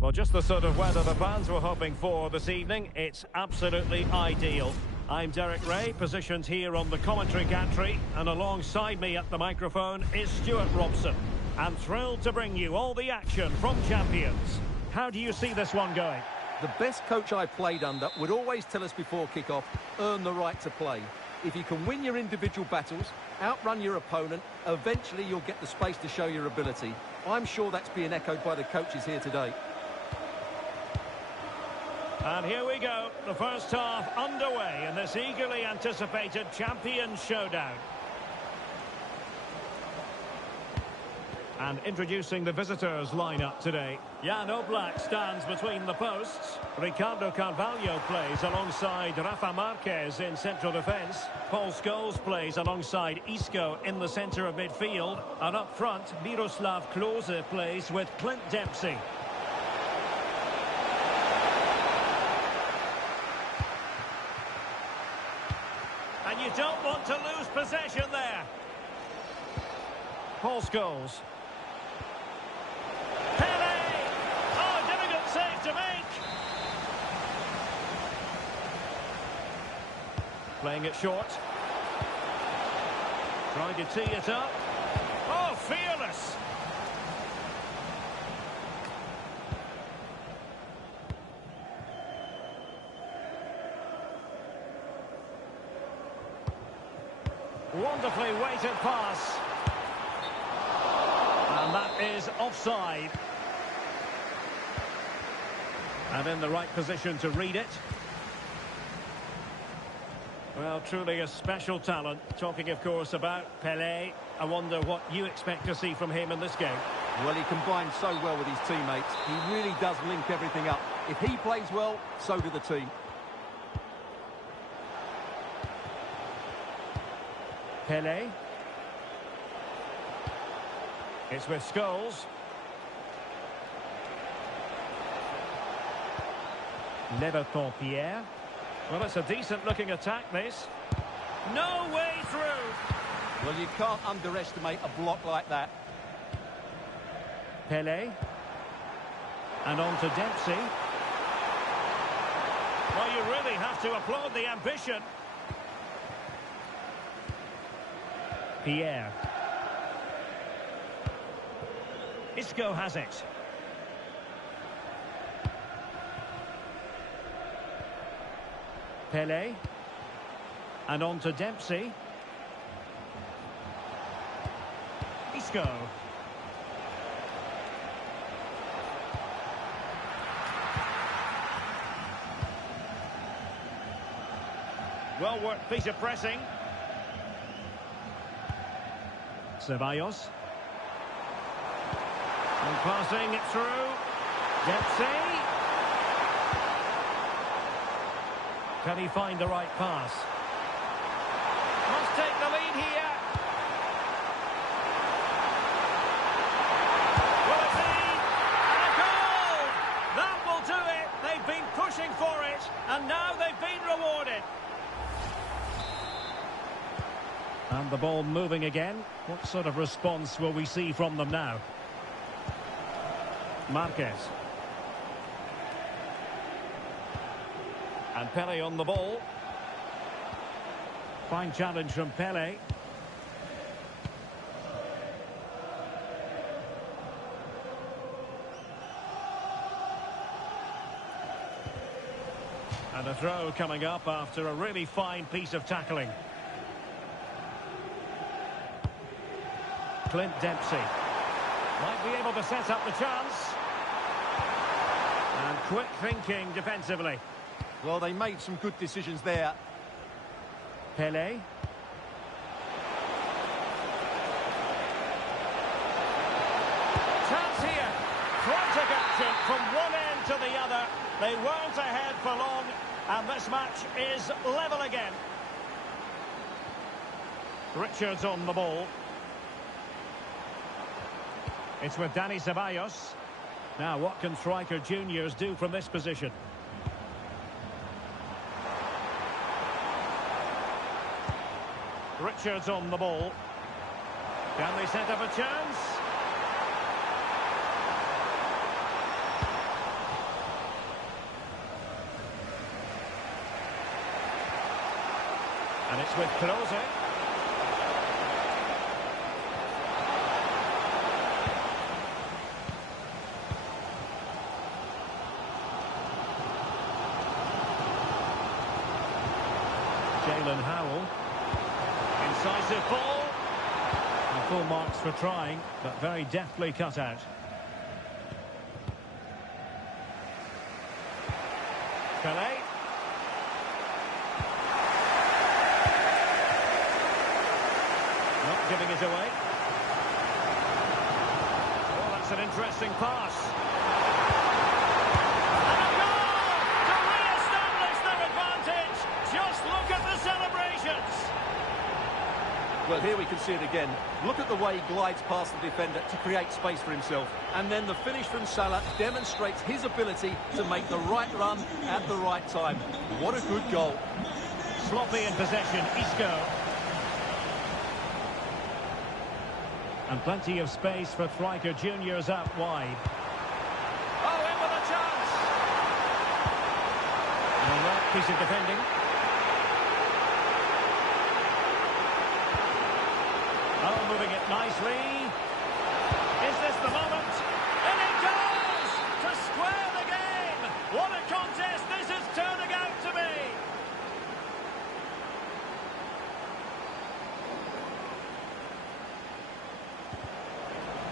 Well, just the sort of weather the fans were hoping for this evening. It's absolutely ideal. I'm Derek Ray, positioned here on the commentary gantry, and alongside me at the microphone is Stuart Robson. I'm thrilled to bring you all the action from Champions. How do you see this one going? The best coach I played under would always tell us before kick-off, earn the right to play. If you can win your individual battles, outrun your opponent, eventually you'll get the space to show your ability. I'm sure that's being echoed by the coaches here today. And here we go, the first half underway in this eagerly anticipated Champions showdown. And introducing the visitors lineup today. Jan Oblak stands between the posts. Ricardo Carvalho plays alongside Rafa Marquez in central defence. Paul Scholes plays alongside Isco in the centre of midfield. And up front, Miroslav Klose plays with Clint Dempsey. And you don't want to lose possession there. Paul Scholes. Pele! Oh, difficult save to make. Playing it short. Trying to tee it up. Oh, fearless! Wonderfully weighted pass. And that is offside. And in the right position to read it. Well, truly a special talent. Talking, of course, about Pelé. I wonder what you expect to see from him in this game. Well, he combines so well with his teammates. He really does link everything up. If he plays well, so do the team. Pelé. It's with Scholes. Leverton Pierre. Well, it's a decent-looking attack, this. No way through. Well, you can't underestimate a block like that. Pelé. And on to Dempsey. Well, you really have to applaud the ambition. Pierre. Isco has it. Pelé. And on to Dempsey. Isco. Well worked piece of pressing. Ceballos. And passing it through. Dempsey. Can he find the right pass? Must take the lead here. Will it be? And a goal! That will do it. They've been pushing for it, and now they've been rewarded. And the ball moving again. What sort of response will we see from them now? Marquez. And Pelé on the ball. Fine challenge from Pelé. And a throw coming up after a really fine piece of tackling. Clint Dempsey. Might be able to set up the chance. And quick thinking defensively. Well, they made some good decisions there. Pelé. Chance here. Frantic action from one end to the other. They weren't ahead for long, and this match is level again. Richards on the ball. It's with Dani Ceballos. Now, what can striker juniors do from this position? Richards on the ball. Can they set up a chance? And it's with Klose. Jalen Howell. Incisive ball. And full marks for trying, but very deftly cut out. Pelé. Not giving it away. Oh, that's an interesting pass. And a goal to re-establish their advantage. Just look at the celebrations. Well, here we can see it again. Look at the way he glides past the defender to create space for himself. And then the finish from Salah demonstrates his ability to make the right run at the right time. What a good goal. Sloppy in possession, Isco. And plenty of space for Striker Juniors out wide. Oh, in with a chance! And a right piece of defending. Oh, moving it nicely. Is this the moment? And it goes! To square the game! What a contest this is turning out to be!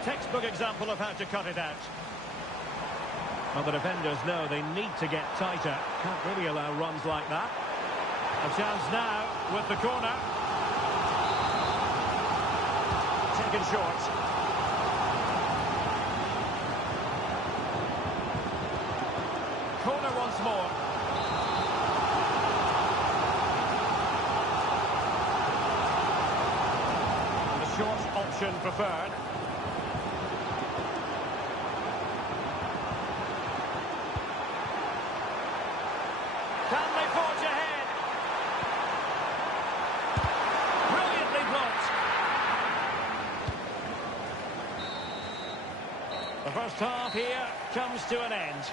Textbook example of how to cut it out. Well, the defenders know they need to get tighter. Can't really allow runs like that. A chance now with the corner. Taken short. Corner once more. The short option preferred. Can they forge ahead? Brilliantly blocked. The first half here comes to an end.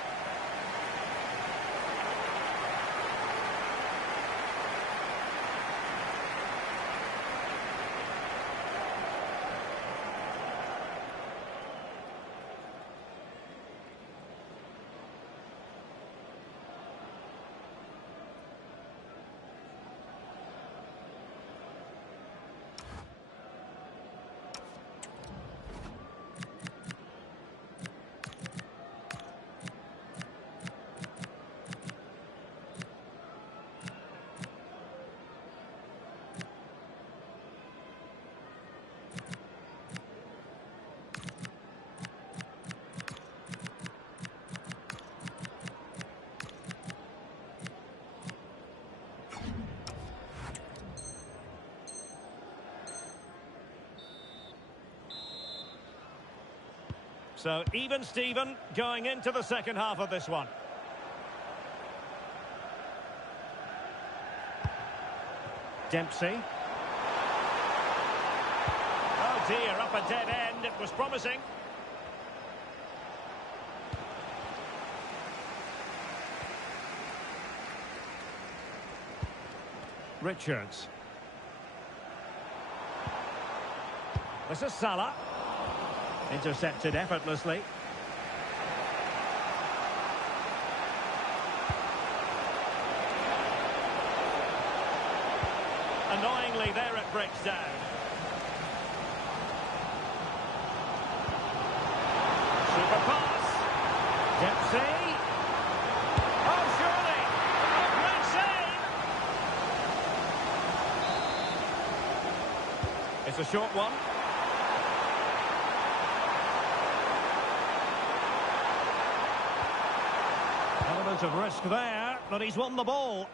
So, even Steven going into the second half of this one. Dempsey. Oh dear, up a dead end. It was promising. Richards. This is Salah. Intercepted effortlessly. Annoyingly, there it breaks down. Super pass. Dempsey. Oh, surely. A great save. It's a short one. Element of risk there, but he's won the ball.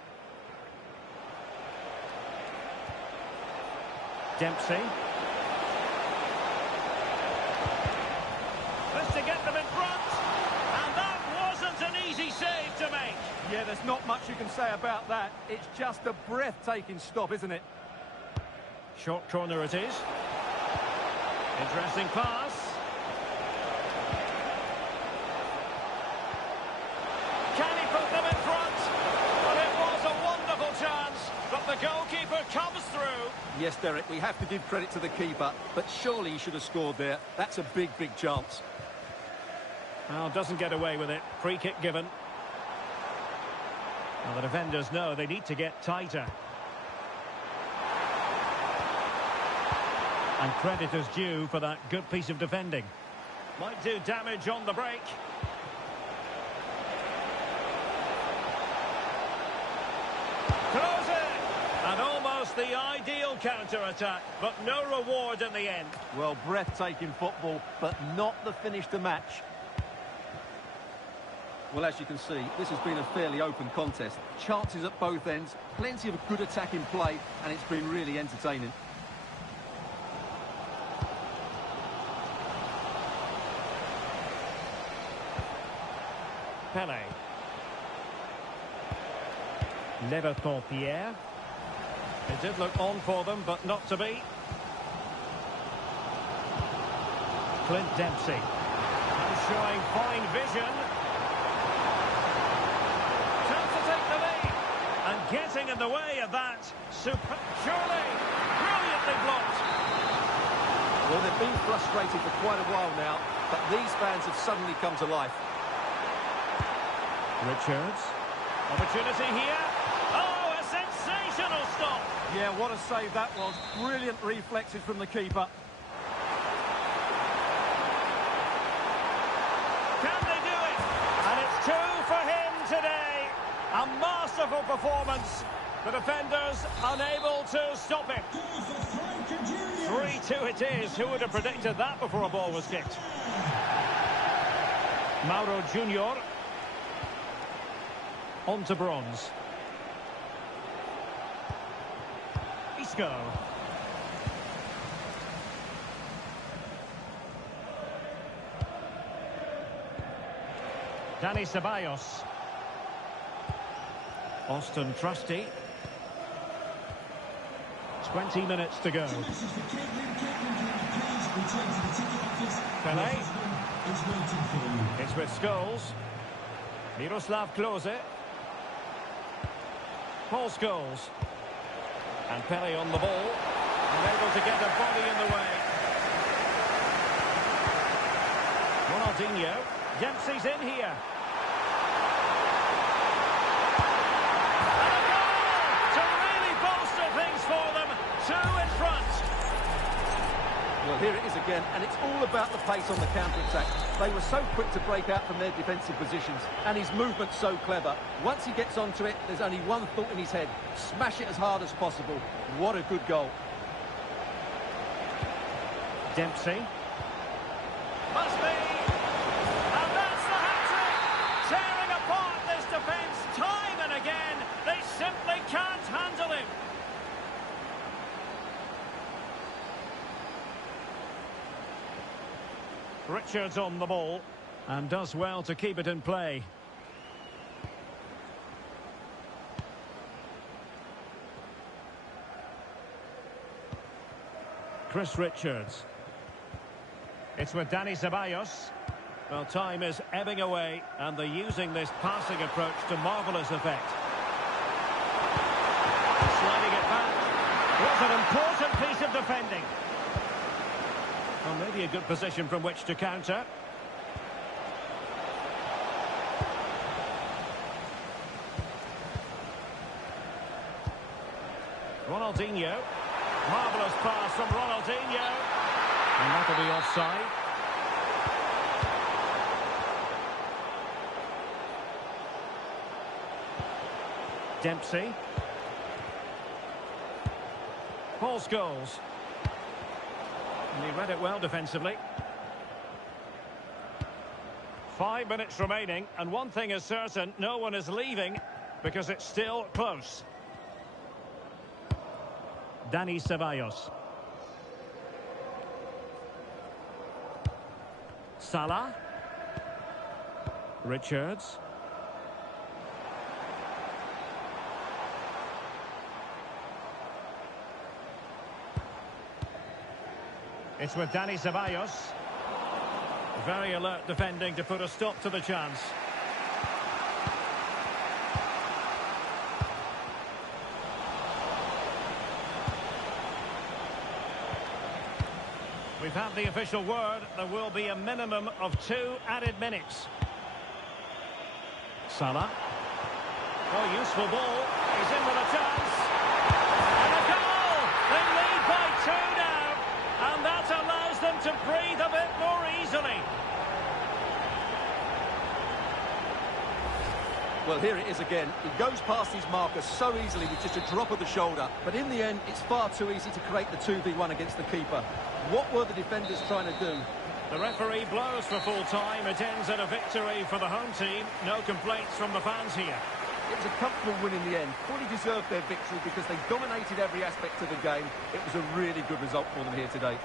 Dempsey. This to get them in front. And that wasn't an easy save to make. Yeah, there's not much you can say about that. It's just a breathtaking stop, isn't it? Short corner it is. Interesting pass. Can he put them in front? Well, it was a wonderful chance, but the goalkeeper comes Yes, Derek, we have to give credit to the keeper, but surely he should have scored there. That's a big, big chance. Well, doesn't get away with it. Free kick given. Well, the defenders know they need to get tighter. And credit is due for that good piece of defending. Might do damage on the break. Throws it! And almost the ideal counter-attack, but no reward in the end. Well, breathtaking football, but not the finish to match. Well, as you can see, this has been a fairly open contest. Chances at both ends, plenty of good attacking play, and it's been really entertaining. Pele. Pierre. It did look on for them, but not to be. Clint Dempsey. And showing fine vision. Chance to take the lead. And getting in the way of that. Surely. Brilliantly blocked. Well, they've been frustrated for quite a while now, but these fans have suddenly come to life. Richards. Opportunity here. Oh, a sensational stop. Yeah, what a save that was. Brilliant reflexes from the keeper. Can they do it? And it's 2 for him today. A masterful performance. The defenders unable to stop it. 3-2 it is. Who would have predicted that before a ball was kicked? Mauro Junior. On to Bronze. Isco. Dani Ceballos. Austin Trusty. 20 minutes to go. Pele. It's with Scholes. Miroslav Klose. Paul Scholes. And Pele on the ball. And able to get a body in the way. Ronaldinho. Dempsey's in here. And a goal to really bolster things for them. 2 in front. Well, here it is again, and it's all about the pace on the counter-attack. They were so quick to break out from their defensive positions, and his movement's so clever. Once he gets onto it, there's only one thought in his head. Smash it as hard as possible. What a good goal. Dempsey. Must be. And that's the hat-trick. Tearing apart this defence time and again. They simply can't handle him. Richards on the ball and does well to keep it in play. Chris Richards. It's with Dani Ceballos. Well, time is ebbing away and they're using this passing approach to marvellous effect. Sliding it back. Was an important piece of defending. Well, maybe a good position from which to counter. Ronaldinho. Marvellous pass from Ronaldinho. And that'll be offside. Dempsey. Paul Scholes. And he read it well defensively. 5 minutes remaining, and one thing is certain, no one is leaving because it's still close. Dani Ceballos. Salah. Richards. It's with Dani Ceballos. Very alert defending to put a stop to the chance. We've had the official word. There will be a minimum of 2 added minutes. Salah. Oh, useful ball. He's in with a chance. And a goal! They lead by 2 now. And that allows them to breathe a bit more easily. Well, here it is again. He goes past his marker so easily with just a drop of the shoulder. But in the end, it's far too easy to create the 2v1 against the keeper. What were the defenders trying to do? The referee blows for full time. It ends in a victory for the home team. No complaints from the fans here. It was a comfortable win in the end. Fully deserved their victory because they dominated every aspect of the game. It was a really good result for them here today.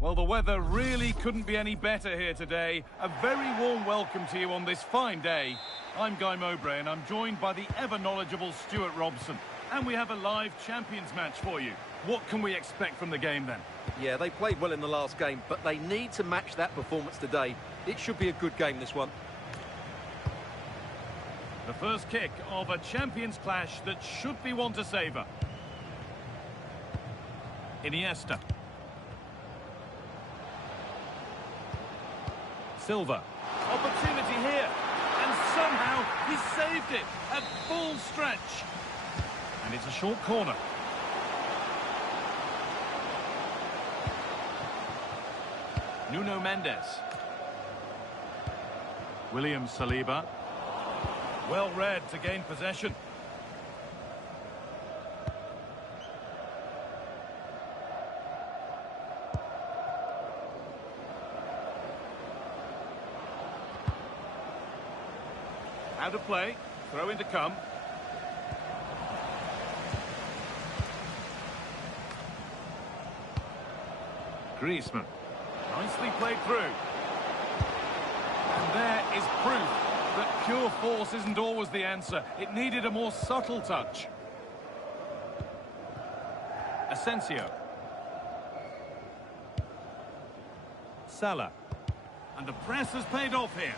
Well, the weather really couldn't be any better here today. A very warm welcome to you on this fine day. I'm Guy Mowbray and I'm joined by the ever-knowledgeable Stuart Robson. And we have a live Champions match for you. What can we expect from the game then? Yeah, they played well in the last game, but they need to match that performance today. It should be a good game, this one. The first kick of a Champions clash that should be one to savour. Iniesta. Silva. Opportunity here. And somehow he saved it at full stretch. And it's a short corner. Nuno Mendes. William Saliba. Well read to gain possession. Out of play. Throw in to come. Griezmann. Nicely played through. And there is proof. But pure force isn't always the answer. It needed a more subtle touch. Asensio. Salah. And the press has paid off here.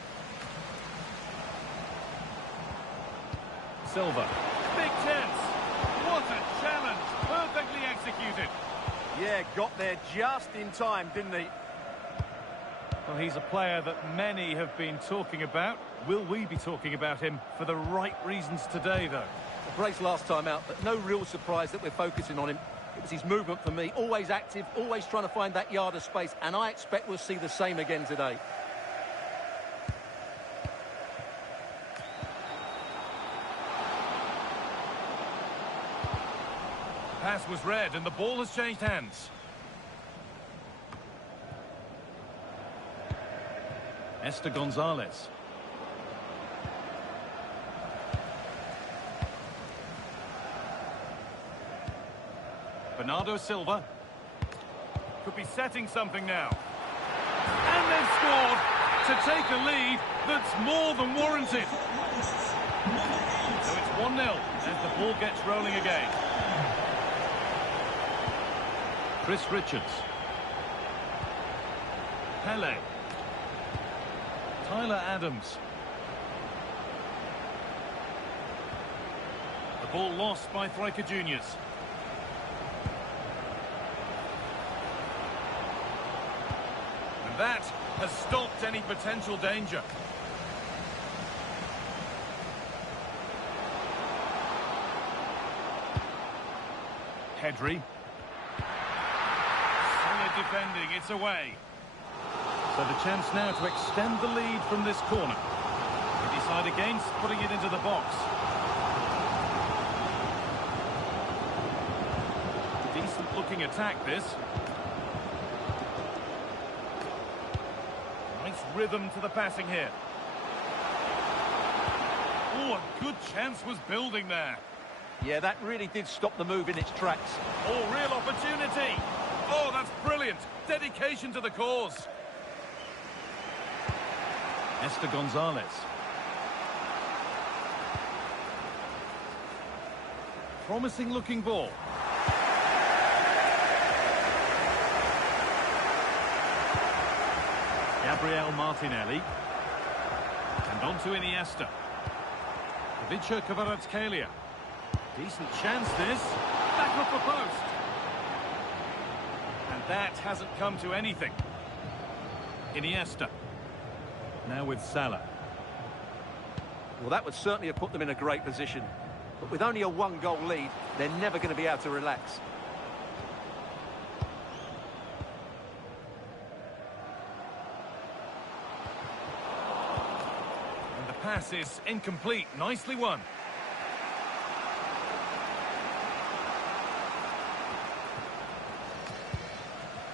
Silva. Big chance. What a challenge. Perfectly executed. Yeah, got there just in time, didn't he? Well, he's a player that many have been talking about. Will we be talking about him for the right reasons today, though? Brace last time out, but no real surprise that we're focusing on him. It was his movement for me. Always active, always trying to find that yard of space, and I expect we'll see the same again today. Pass was read, and the ball has changed hands. Esther Gonzalez. Bernardo Silva. Could be setting something now. And they've scored to take a lead that's more than warranted. So it's 1-0 as the ball gets rolling again. Chris Richards. Pele. Tyler Adams. The ball lost by Thryker Juniors. And that has stopped any potential danger. Pedri. Solid defending, it's away. So the chance now to extend the lead from this corner. They decide against putting it into the box. Decent looking attack, this. Nice rhythm to the passing here. Oh, a good chance was building there. Yeah, that really did stop the move in its tracks. Oh, real opportunity. Oh, that's brilliant. Dedication to the cause. Esther Gonzalez. Promising looking ball. Gabriel Martinelli. And on to Iniesta. Ivica Kvaratskhelia. Decent chance this. Back off the post. And that hasn't come to anything. Iniesta. Now with Salah. Well, that would certainly have put them in a great position. But with only a one-goal lead, they're never going to be able to relax. And the pass is incomplete. Nicely won.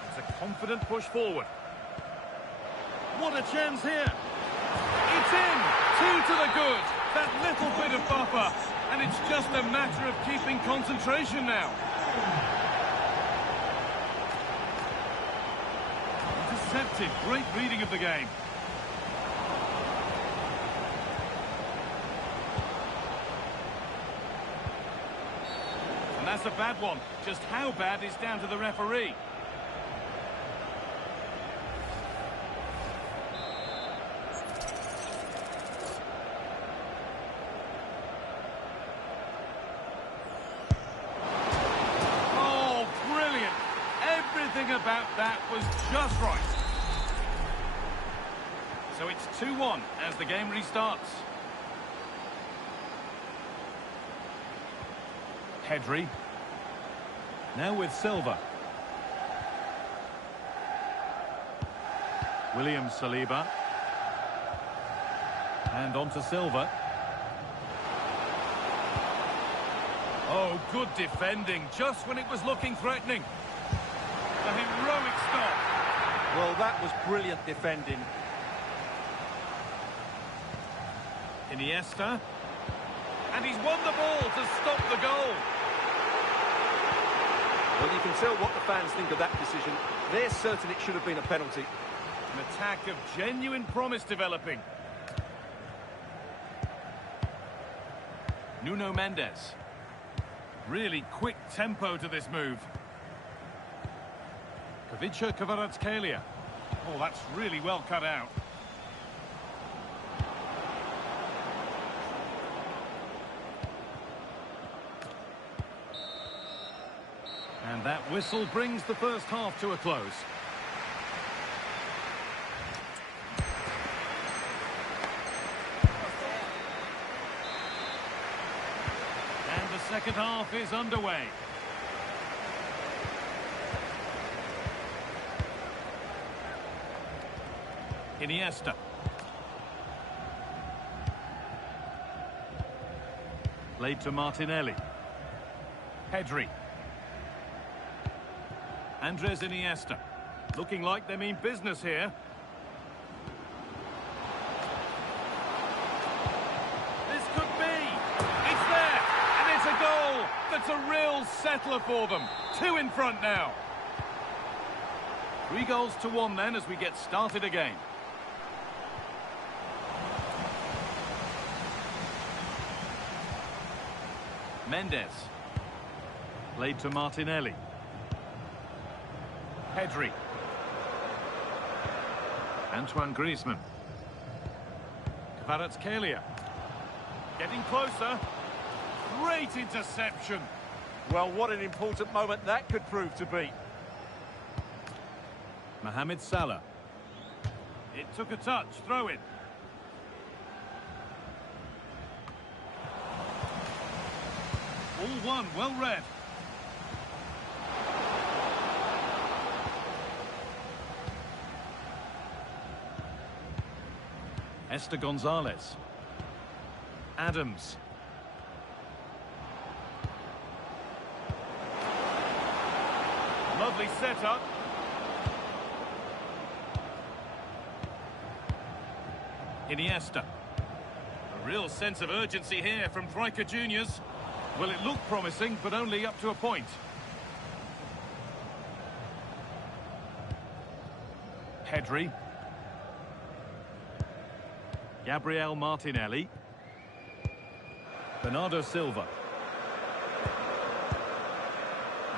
It's a confident push forward. What a chance here. It's in. 2 to the good. That little bit of buffer. And it's just a matter of keeping concentration now. Intercepted. Great reading of the game. And that's a bad one. Just how bad is down to the referee. About that was just right. So it's 2-1 as the game restarts. Pedri. Now with Silva. William Saliba. And on to Silva. Oh, good defending just when it was looking threatening. A heroic stop. Well, that was brilliant defending. Iniesta. And he's won the ball to stop the goal. Well, you can tell what the fans think of that decision. They're certain it should have been a penalty. An attack of genuine promise developing. Nuno Mendes. Really quick tempo to this move. Kavica Kvaratskhelia. Oh, that's really well cut out. And that whistle brings the first half to a close. And the second half is underway. Iniesta. Played to Martinelli. Pedri. Andres Iniesta. Looking like they mean business here. This could be. It's there. And it's a goal. That's a real settler for them. 2 in front now. 3 goals to 1 then as we get started again. Mendes. Played to Martinelli. Pedri. Antoine Griezmann. Kvaratskhelia. Getting closer. Great interception. Well, what an important moment that could prove to be. Mohamed Salah. It took a touch. Throw it. All one. Well read. Esther Gonzalez. Adams. Lovely setup. Iniesta. A real sense of urgency here from Striker Juniors. Well, it looked promising, but only up to a point. Pedri. Gabriel Martinelli. Bernardo Silva.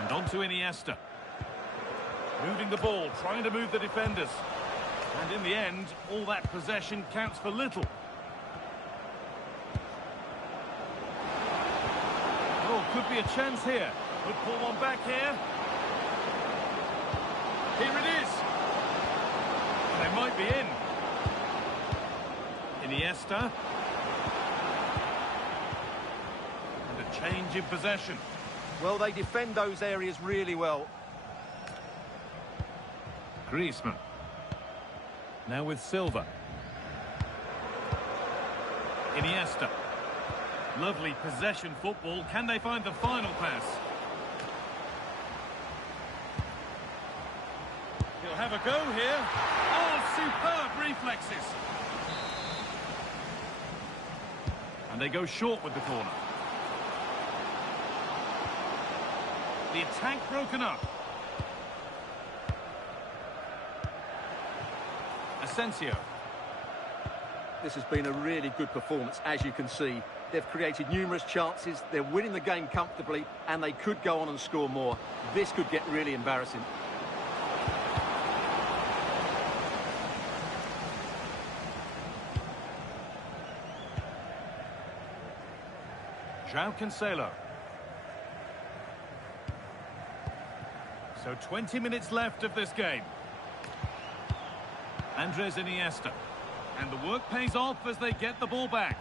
And on to Iniesta. Moving the ball, trying to move the defenders. And in the end, all that possession counts for little. Oh, could be a chance here. Could pull one back here. Here it is. And they might be in. Iniesta. And a change in possession. Well, they defend those areas really well. Griezmann. Now with Silva. Iniesta. Lovely possession football. Can they find the final pass? He'll have a go here. Oh, superb reflexes. And they go short with the corner. The attack broken up. Asensio. This has been a really good performance, as you can see. They've created numerous chances, they're winning the game comfortably, and they could go on and score more. This could get really embarrassing. João Cancelo. So 20 minutes left of this game. Andres Iniesta. And the work pays off as they get the ball back.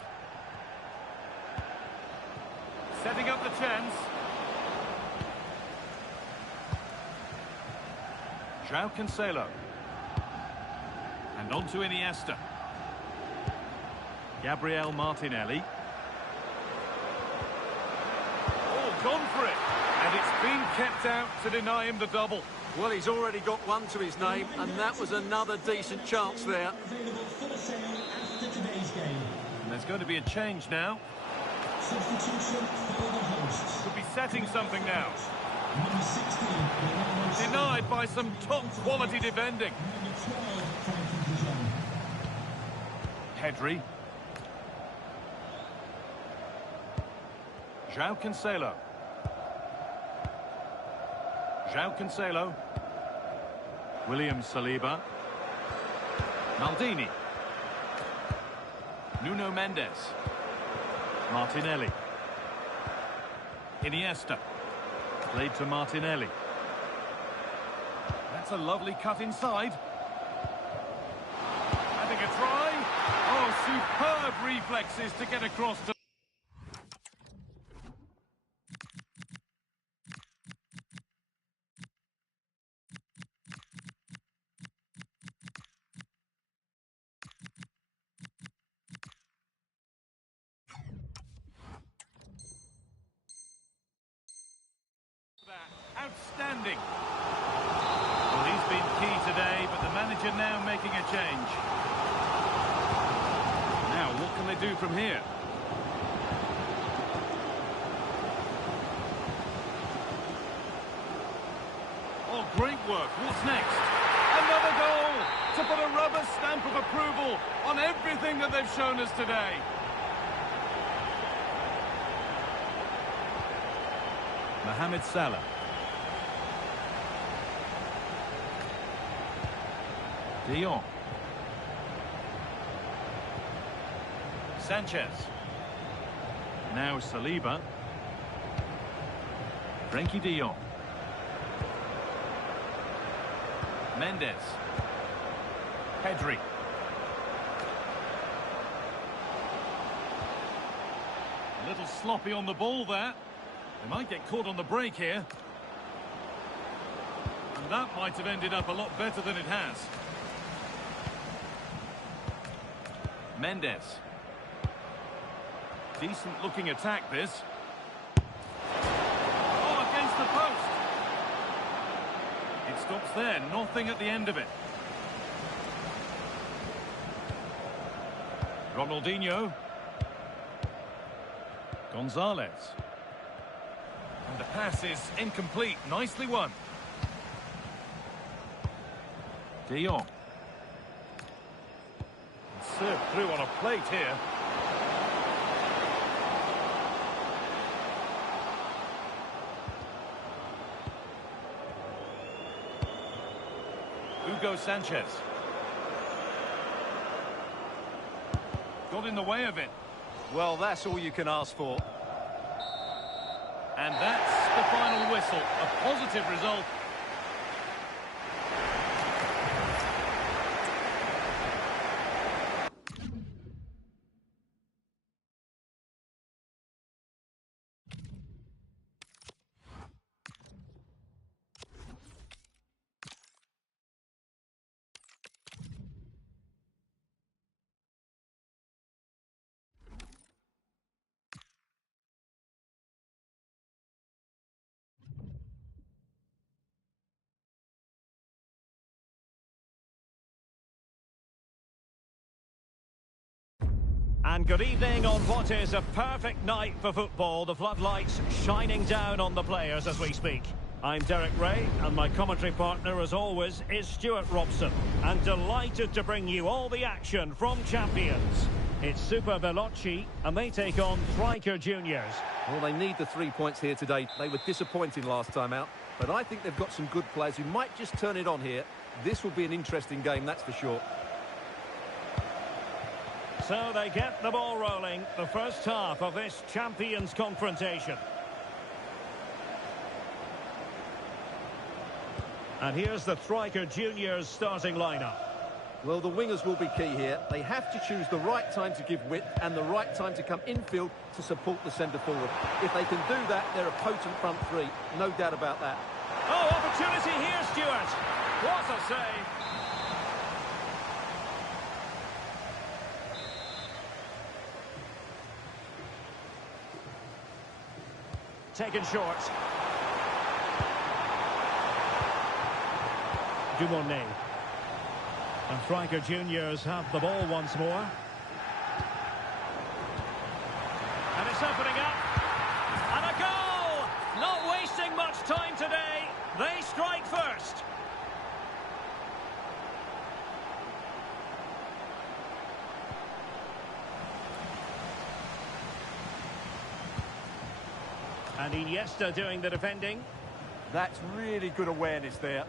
Setting up the chance. João Cancelo. And on to Iniesta. Gabriel Martinelli. Oh, gone for it. And it's been kept out to deny him the double. Well, he's already got one to his name, and that was another decent chance there. And there's going to be a change now. Could be setting something now. Denied by some top-quality defending. Pedri. João Cancelo. João Cancelo. William Saliba. Maldini. Nuno Mendes. Martinelli. Iniesta. Played to Martinelli. That's a lovely cut inside. Having a try. Oh, superb reflexes to get across to... Outstanding. Well, he's been key today, but the manager now making a change. Now, what can they do from here? Oh, great work. What's next? Another goal to put a rubber stamp of approval on everything that they've shown us today. Mohamed Salah. De Jong. Sanchez. Now Saliba. Frenkie de Jong. Mendes. Pedri. A little sloppy on the ball there. They might get caught on the break here. And that might have ended up a lot better than it has. Mendes. Decent looking attack this. Oh, against the post. It stops there, nothing at the end of it. Ronaldinho. Gonzalez. And the pass is incomplete, nicely won. De Jong. Served through on a plate here. Hugo Sanchez. Got in the way of it. Well, that's all you can ask for. And that's the final whistle. A positive result. And good evening on what is a perfect night for football. The floodlights shining down on the players as we speak. I'm Derek Ray, and my commentary partner, as always, is Stuart Robson. And delighted to bring you all the action from champions. It's Super Veloci, and they take on Striker Juniors. Well, they need the 3 points here today. They were disappointing last time out, but I think they've got some good players who might just turn it on here. This will be an interesting game, that's for sure. So they get the ball rolling, the first half of this champions confrontation. And here's the Striker Juniors starting lineup. Well, the wingers will be key here. They have to choose the right time to give width and the right time to come infield to support the centre forward. If they can do that, they're a potent front three. No doubt about that. Oh, opportunity here, Stuart. What a save. Taken short. Dumont. And Striker Juniors have the ball once more. And it's opening up. And a goal! Not wasting much time today. They strike first. And Iniesta doing the defending. That's really good awareness there.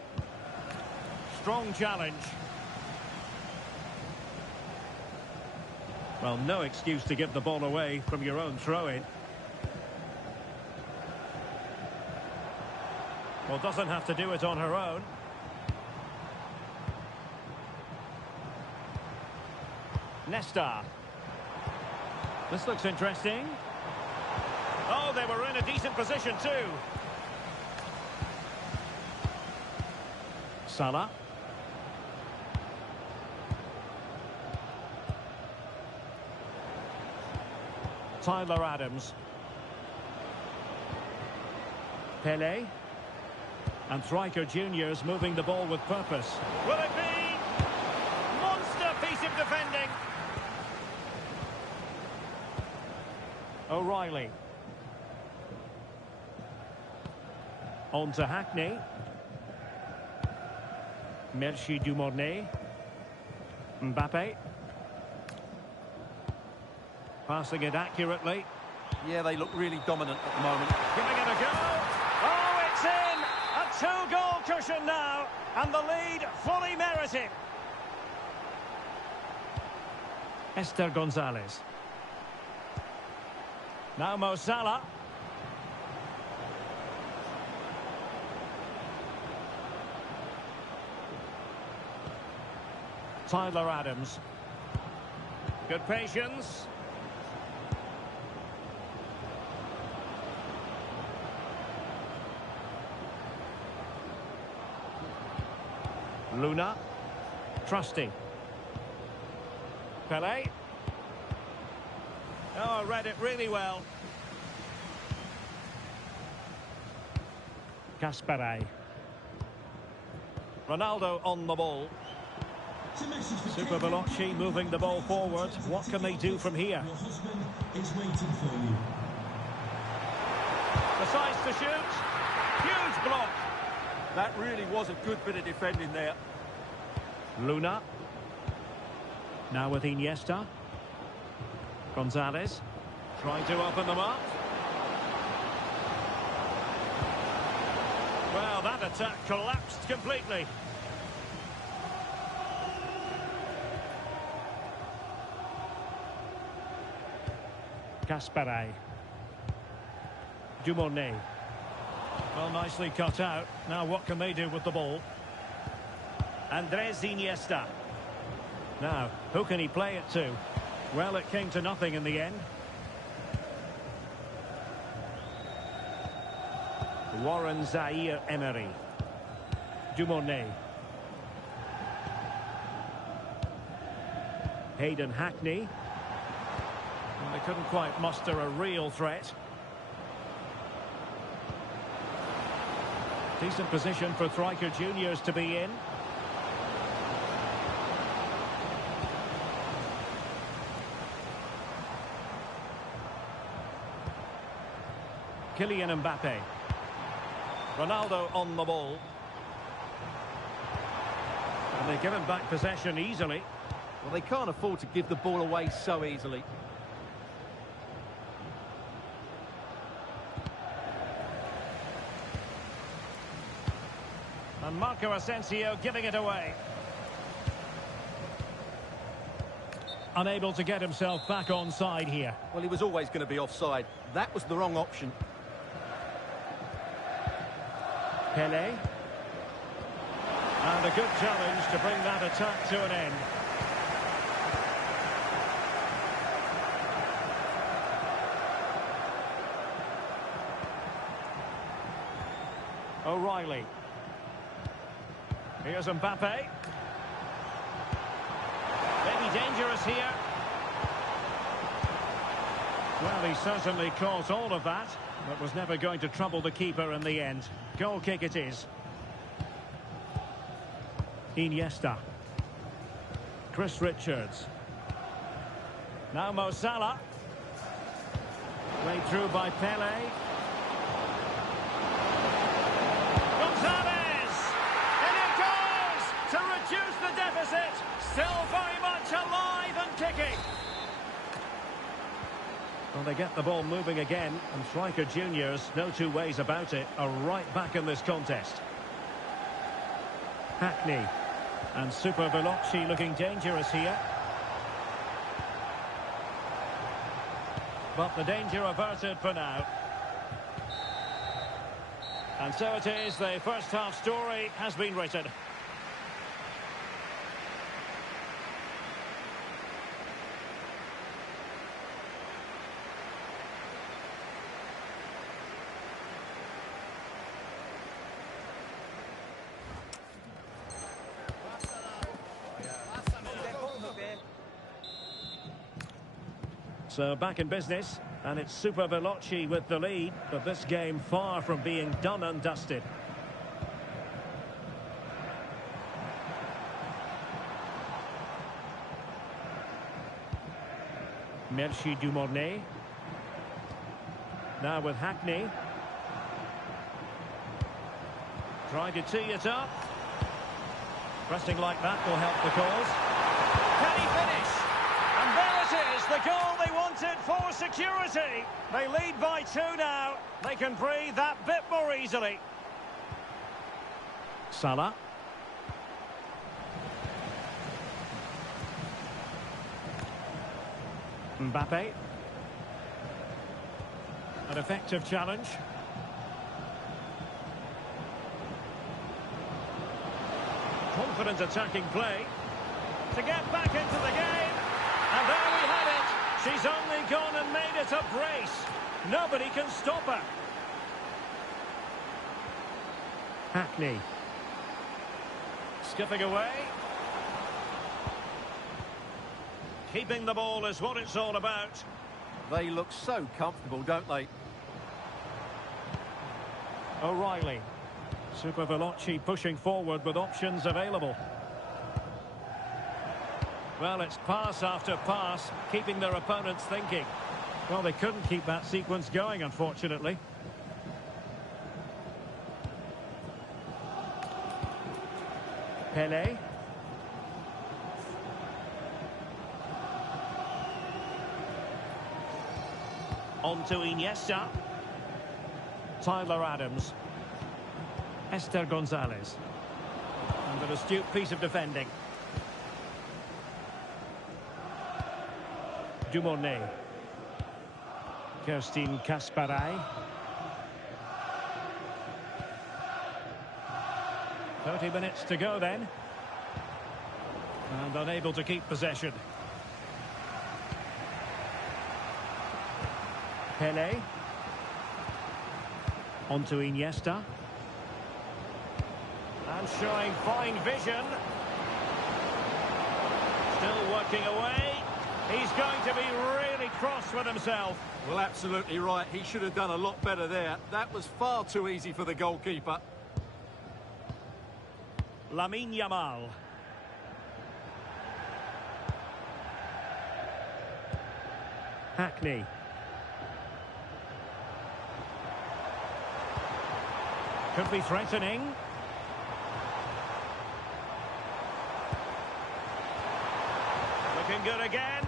Strong challenge. Well, no excuse to give the ball away from your own throw-in. Well, doesn't have to do it on her own. Nesta. This looks interesting. Oh, they were in a decent position too. Salah. Tyler Adams. Pele. And Striker Juniors moving the ball with purpose. Will it be? Monster piece of defending. O'Reilly. On to Hackney. Merci Dumornay. Mbappe. Passing it accurately. Yeah, they look really dominant at the moment. Giving it a go. Oh, it's in! A two-goal cushion now. And the lead fully merited. Esther Gonzalez. Now Mo Salah. Tyler Adams. Good patience. Luna. Trusty. Pele. Oh, read it really well. Kasparay. Ronaldo on the ball. Super Veloci moving the ball forward. What can they do from here? Your husband is waiting for you. Decides to shoot. Huge block. That really was a good bit of defending there. Luna. Now with Iniesta. Gonzalez. Trying to open them up. Well, that attack collapsed completely. Kasparay. Dumornay. Well, nicely cut out. Now what can they do with the ball? Andres Iniesta. Now, who can he play it to? Well, it came to nothing in the end. Warren Zaire-Emery. Dumornay. Hayden Hackney. And they couldn't quite muster a real threat. Decent position for Striker Juniors to be in. Kylian Mbappe. Ronaldo on the ball. And they give him back possession easily. Well, they can't afford to give the ball away so easily. And Marco Asensio giving it away. Unable to get himself back on side here. Well, he was always going to be offside. That was the wrong option. Pele. And a good challenge to bring that attack to an end. O'Reilly. Here's Mbappe. Maybe dangerous here. Well, he certainly caught all of that, but was never going to trouble the keeper in the end. Goal kick it is. Iniesta. Chris Richards. Now Mo Salah. Played through by Pele. Gonzalez! And it goes to reduce the deficit. Still very much alive and kicking. Well, they get the ball moving again, and striker juniors, no two ways about it, are right back in this contest. Hackney. And Super Veloci looking dangerous here. But the danger averted for now. And so it is, the first half story has been written. So back in business, and it's Super Veloci with the lead, but this game far from being done and dusted. Merci Dumornay. Now with Hackney. Trying to tee it up. Pressing like that will help the cause. Can he finish? And there it is, the goal they wanted for security. They lead by 2 now. They can breathe that bit more easily. Salah. Mbappe. An effective challenge. Confident attacking play. To get back into the game. And there we have it. She's only gone and made it a brace. Nobody can stop her. Hackney. Skipping away. Keeping the ball is what it's all about. They look so comfortable, don't they? O'Reilly. Super Veloci pushing forward with options available. Well, it's pass after pass, keeping their opponents thinking. Well, they couldn't keep that sequence going, unfortunately. Pelé. On to Iniesta. Tyler Adams. Esther Gonzalez. And an astute piece of defending. Dumornay. Kerstin Kasparay. 30 minutes to go then. And unable to keep possession. Pelé. On to Iniesta. And showing fine vision. Still working away. He's going to be really cross with himself. Well, absolutely right. He should have done a lot better there. That was far too easy for the goalkeeper. Lamine Yamal. Hackney. Could be threatening. Looking good again.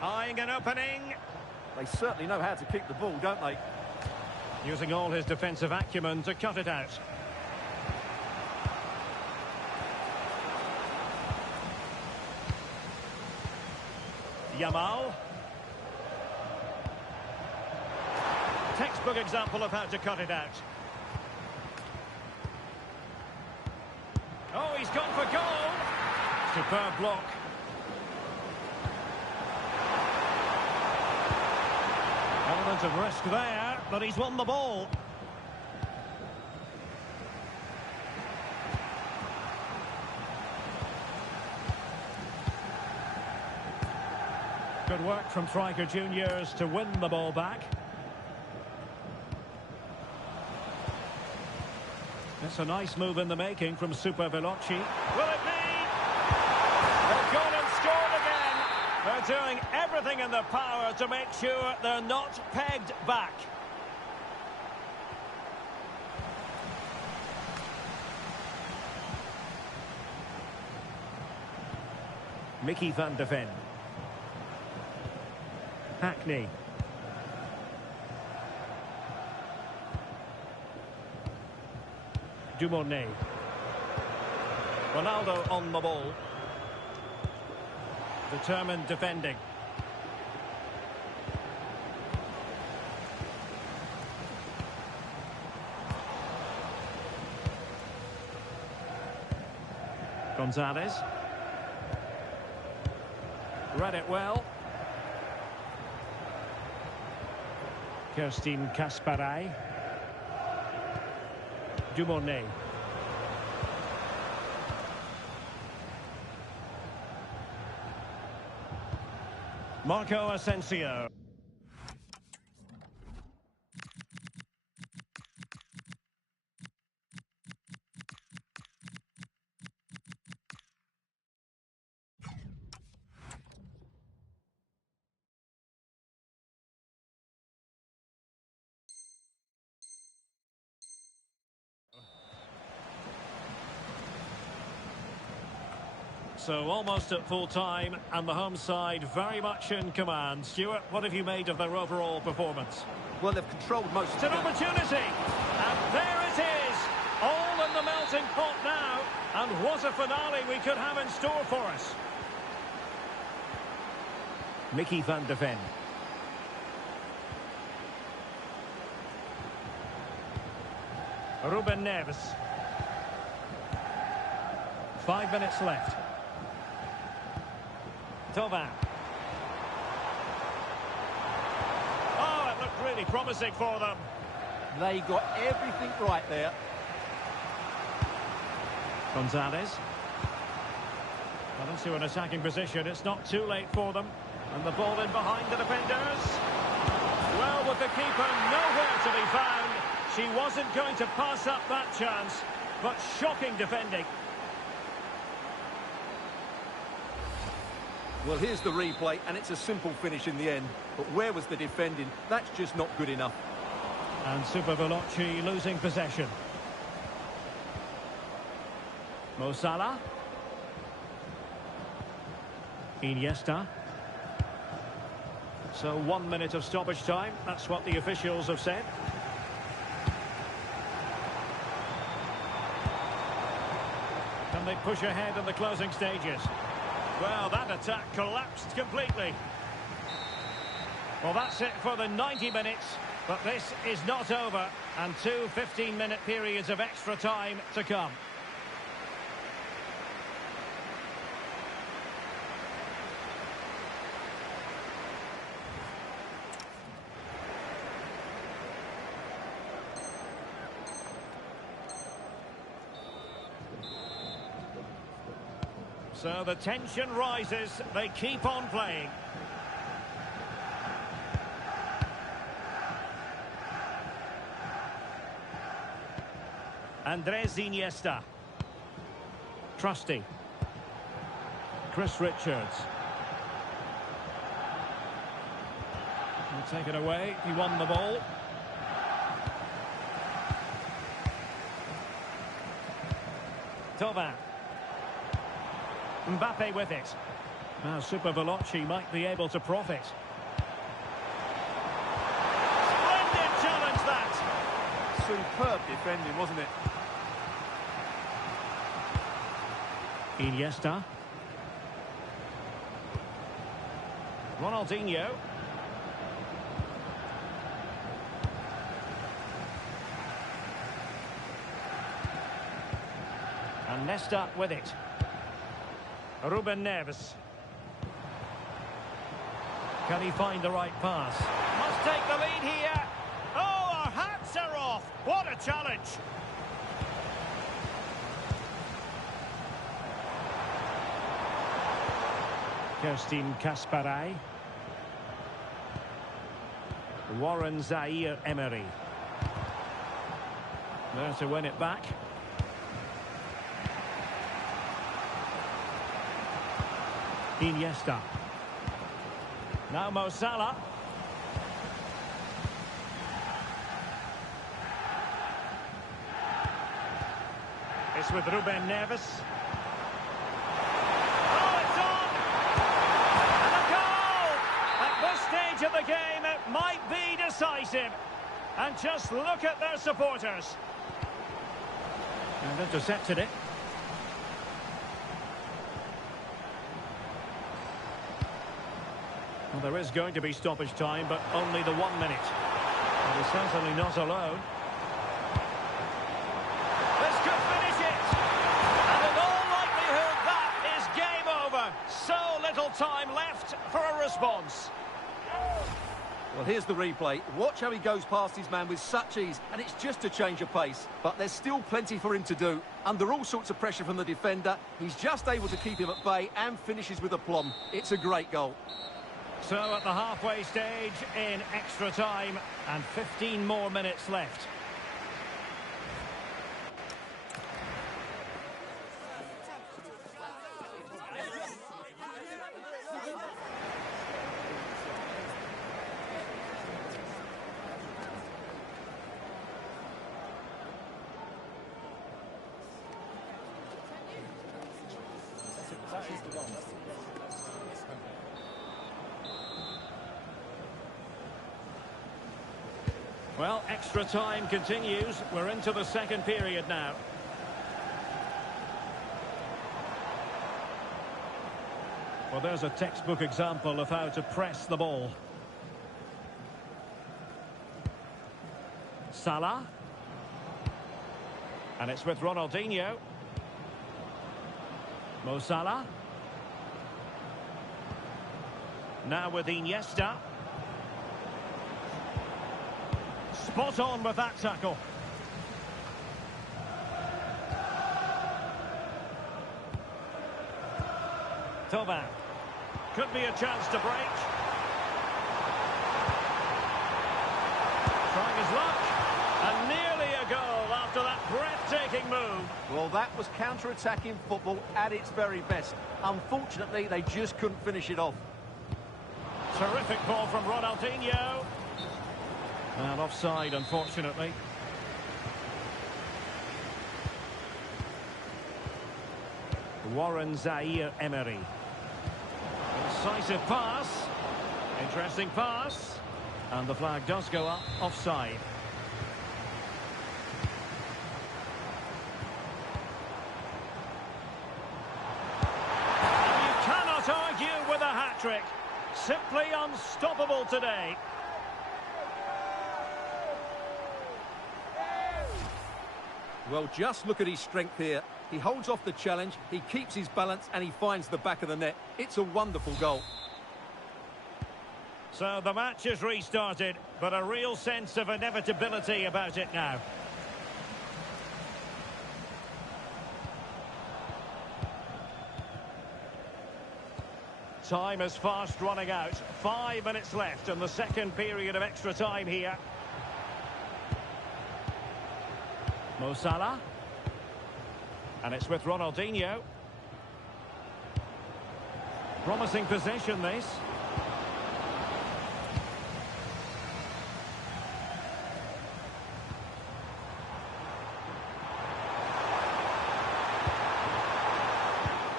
Eyeing an opening. They certainly know how to kick the ball, don't they? Using all his defensive acumen to cut it out. Yamal. Textbook example of how to cut it out. Oh, he's gone for goal. Superb block. Element of risk there, but he's won the ball. Good work from striker juniors to win the ball back. It's a nice move in the making from Super Veloci. Will it be? They've gone and scored again. They're doing everything in their power to make sure they're not pegged back. Mickey van de Ven. Hackney. Dumornay. Ronaldo on the ball. Determined defending. Gonzalez. Read it well. Kerstin Kasparai. Dumornay. Marco Asensio. So almost at full time, and the home side very much in command. Stuart, what have you made of their overall performance? Well, they've controlled most It's of an the... opportunity, and there it is, all in the melting pot now, and what a finale we could have in store for us. Mickey van de Ven. Ruben Neves. 5 minutes left. Thauvin. Oh, it looked really promising for them. They got everything right there. Gonzalez. Well, into an attacking position. It's not too late for them. And the ball in behind the defenders. Well, with the keeper nowhere to be found. She wasn't going to pass up that chance. But shocking defending. Well, here's the replay, and it's a simple finish in the end. But where was the defending? That's just not good enough. And Super Veloci losing possession. Mo Salah. Iniesta. So 1 minute of stoppage time. That's what the officials have said. Can they push ahead in the closing stages? Well, that attack collapsed completely. Well, that's it for the 90 minutes. But this is not over. And 2 15-minute periods of extra time to come. So the tension rises. They keep on playing. Andres Iniesta. Trusty. Chris Richards. He'll take it away. He won the ball. Thauvin. Mbappe with it. Now Super Veloci might be able to profit. Splendid challenge that! Superb defending, wasn't it? Iniesta. Ronaldinho. And Nesta with it. Ruben Neves. Can he find the right pass? Must take the lead here. Oh, our hats are off. What a challenge. Kerstin Kasparai. Warren Zaire-Emery. There to win it back. Iniesta. Now Mo Salah. It's with Ruben Neves. Oh, it's on! And a goal! At this stage of the game, it might be decisive. And just look at their supporters. And intercepted it. Well, there is going to be stoppage time, but only the 1 minute. And he's certainly not alone. This could finish it! And in all likelihood, that is game over. So little time left for a response. Well, here's the replay. Watch how he goes past his man with such ease, and it's just a change of pace. But there's still plenty for him to do. Under all sorts of pressure from the defender, he's just able to keep him at bay and finishes with aplomb. It's a great goal. So at the halfway stage in extra time, and 15 more minutes left. Well, extra time continues. We're into the second period now. Well, there's a textbook example of how to press the ball. Salah. And it's with Ronaldinho. Mo Salah. Now with Iniesta. Spot on with that tackle. Toba. Could be a chance to break. Trying his luck. And nearly a goal after that breathtaking move. Well, that was counter-attacking football at its very best. Unfortunately, they just couldn't finish it off. Terrific ball from Ronaldinho. And offside, unfortunately. Warren Zaire-Emery. Decisive pass. Interesting pass. And the flag does go up, offside. And you cannot argue with a hat-trick. Simply unstoppable today. Well, just look at his strength here. He holds off the challenge, he keeps his balance, and he finds the back of the net. It's a wonderful goal. So the match is restarted, but a real sense of inevitability about it now. Time is fast running out. 5 minutes left in the second period of extra time here. Mo Salah. And it's with Ronaldinho. Promising possession, this.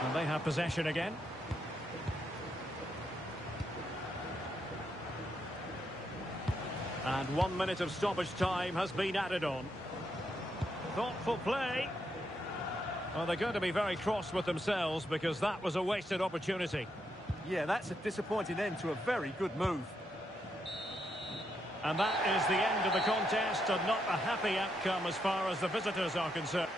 And they have possession again. And 1 minute of stoppage time has been added on. Thoughtful play. Well, they're going to be very cross with themselves because that was a wasted opportunity. Yeah, that's a disappointing end to a very good move. And that is the end of the contest, and not a happy outcome as far as the visitors are concerned.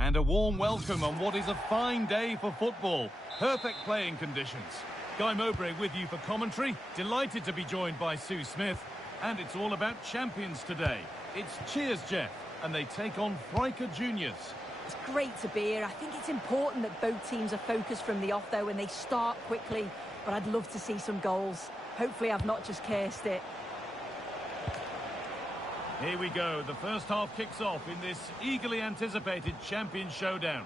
And a warm welcome on what is a fine day for football. Perfect playing conditions. Guy Mowbray with you for commentary. Delighted to be joined by Sue Smith. And it's all about champions today. It's Cheers Jeff, and they take on Fricker Juniors. It's great to be here. I think it's important that both teams are focused from the off, though, and they start quickly. But I'd love to see some goals. Hopefully I've not just cursed it. Here we go. The first half kicks off in this eagerly anticipated champion showdown.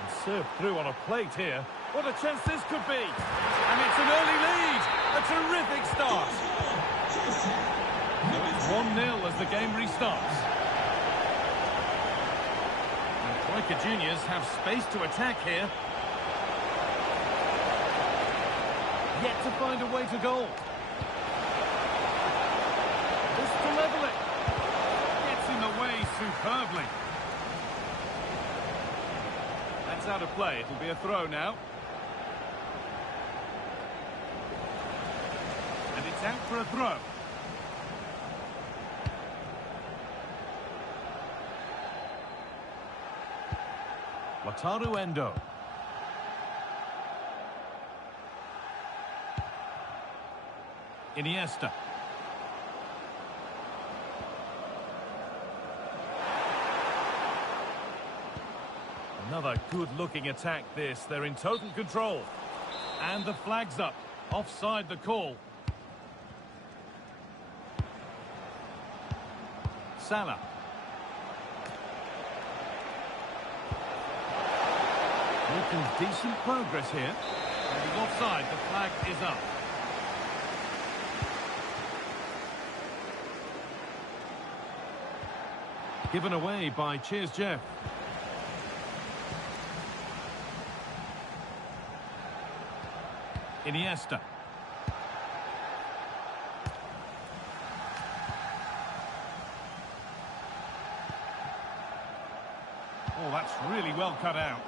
And served through on a plate here. What a chance this could be. And it's an early lead. A terrific start. So it's 1-0 as the game restarts. And Fricker Juniors have space to attack here. Yet to find a way to goal. Just to level it. Gets in the way superbly. That's out of play. It'll be a throw now. And it's out for a throw. Wataru Endo. Iniesta. Another good-looking attack this. They're in total control. And the flag's up. Offside the call. Salah. Making decent progress here. And he's offside. The flag is up. Given away by Cheers Jeff. Iniesta. Oh, that's really well cut out.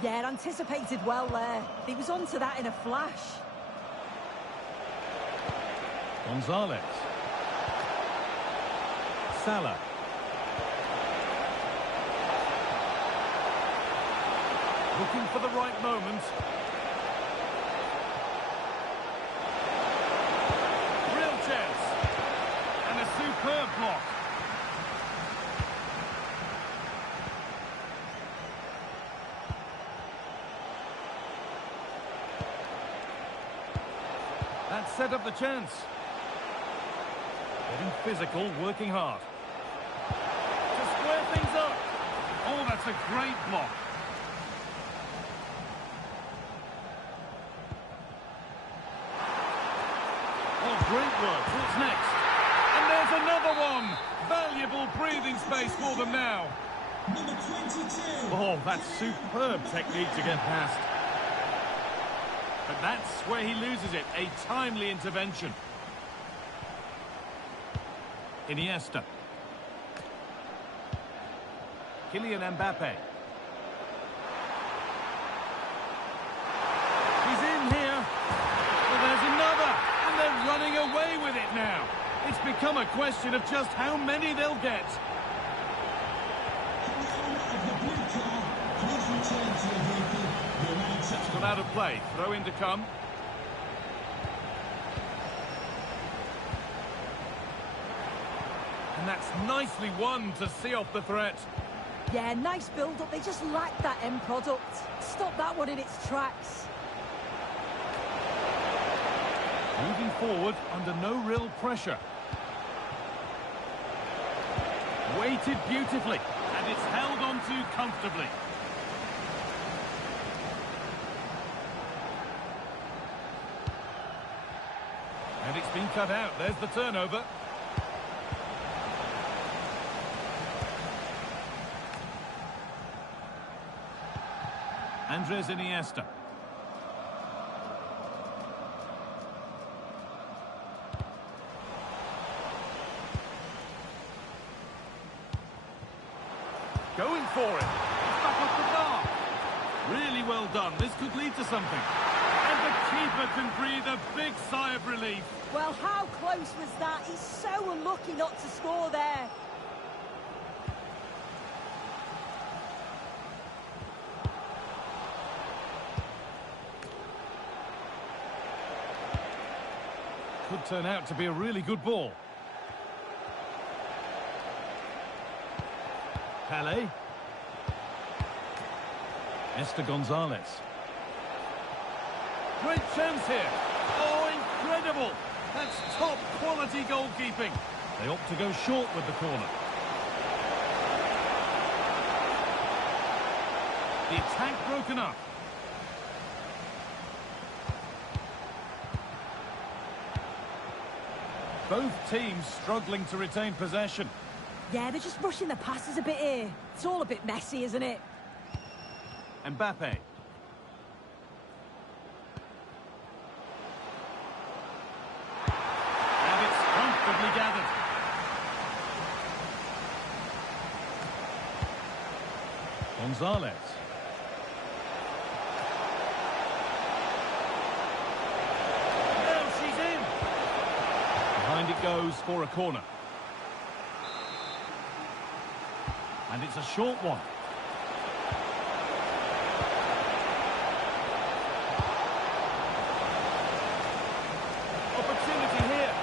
Yeah, anticipated well there. He was onto that in a flash. Gonzalez. Salah. Looking for the right moment. Real chance. And a superb block. That set up the chance. Getting physical, working hard. To square things up. Oh, that's a great block. Oh, great work. What's next? And there's another one. Valuable breathing space for them now. Number 22. Oh, that's superb technique to get past. But that's where he loses it. A timely intervention. Iniesta. Kylian Mbappe. He's in here. Well, there's another. And they're running away with it now. It's become a question of just how many they'll get. That's gone out of play. Throw in to come. And that's nicely won to see off the threat. Yeah, nice build-up. They just lacked that end product. Stop that one in its tracks. Moving forward under no real pressure. Weighted beautifully. And it's held onto comfortably. And it's been cut out. There's the turnover. Andres Iniesta. Going for it. It's back off the bar. Really well done. This could lead to something. And the keeper can breathe a big sigh of relief. Well, how close was that? He's so unlucky not to score there. Could turn out to be a really good ball. Pele. Esther Gonzalez. Great chance here. Oh, incredible. That's top quality goalkeeping. They opt to go short with the corner. The attack broken up. Both teams struggling to retain possession. Yeah, they're just rushing the passes a bit here. It's all a bit messy, isn't it? Mbappe. And it's comfortably gathered. Gonzalez. Now she's in. Behind it goes for a corner. And it's a short one. Opportunity here.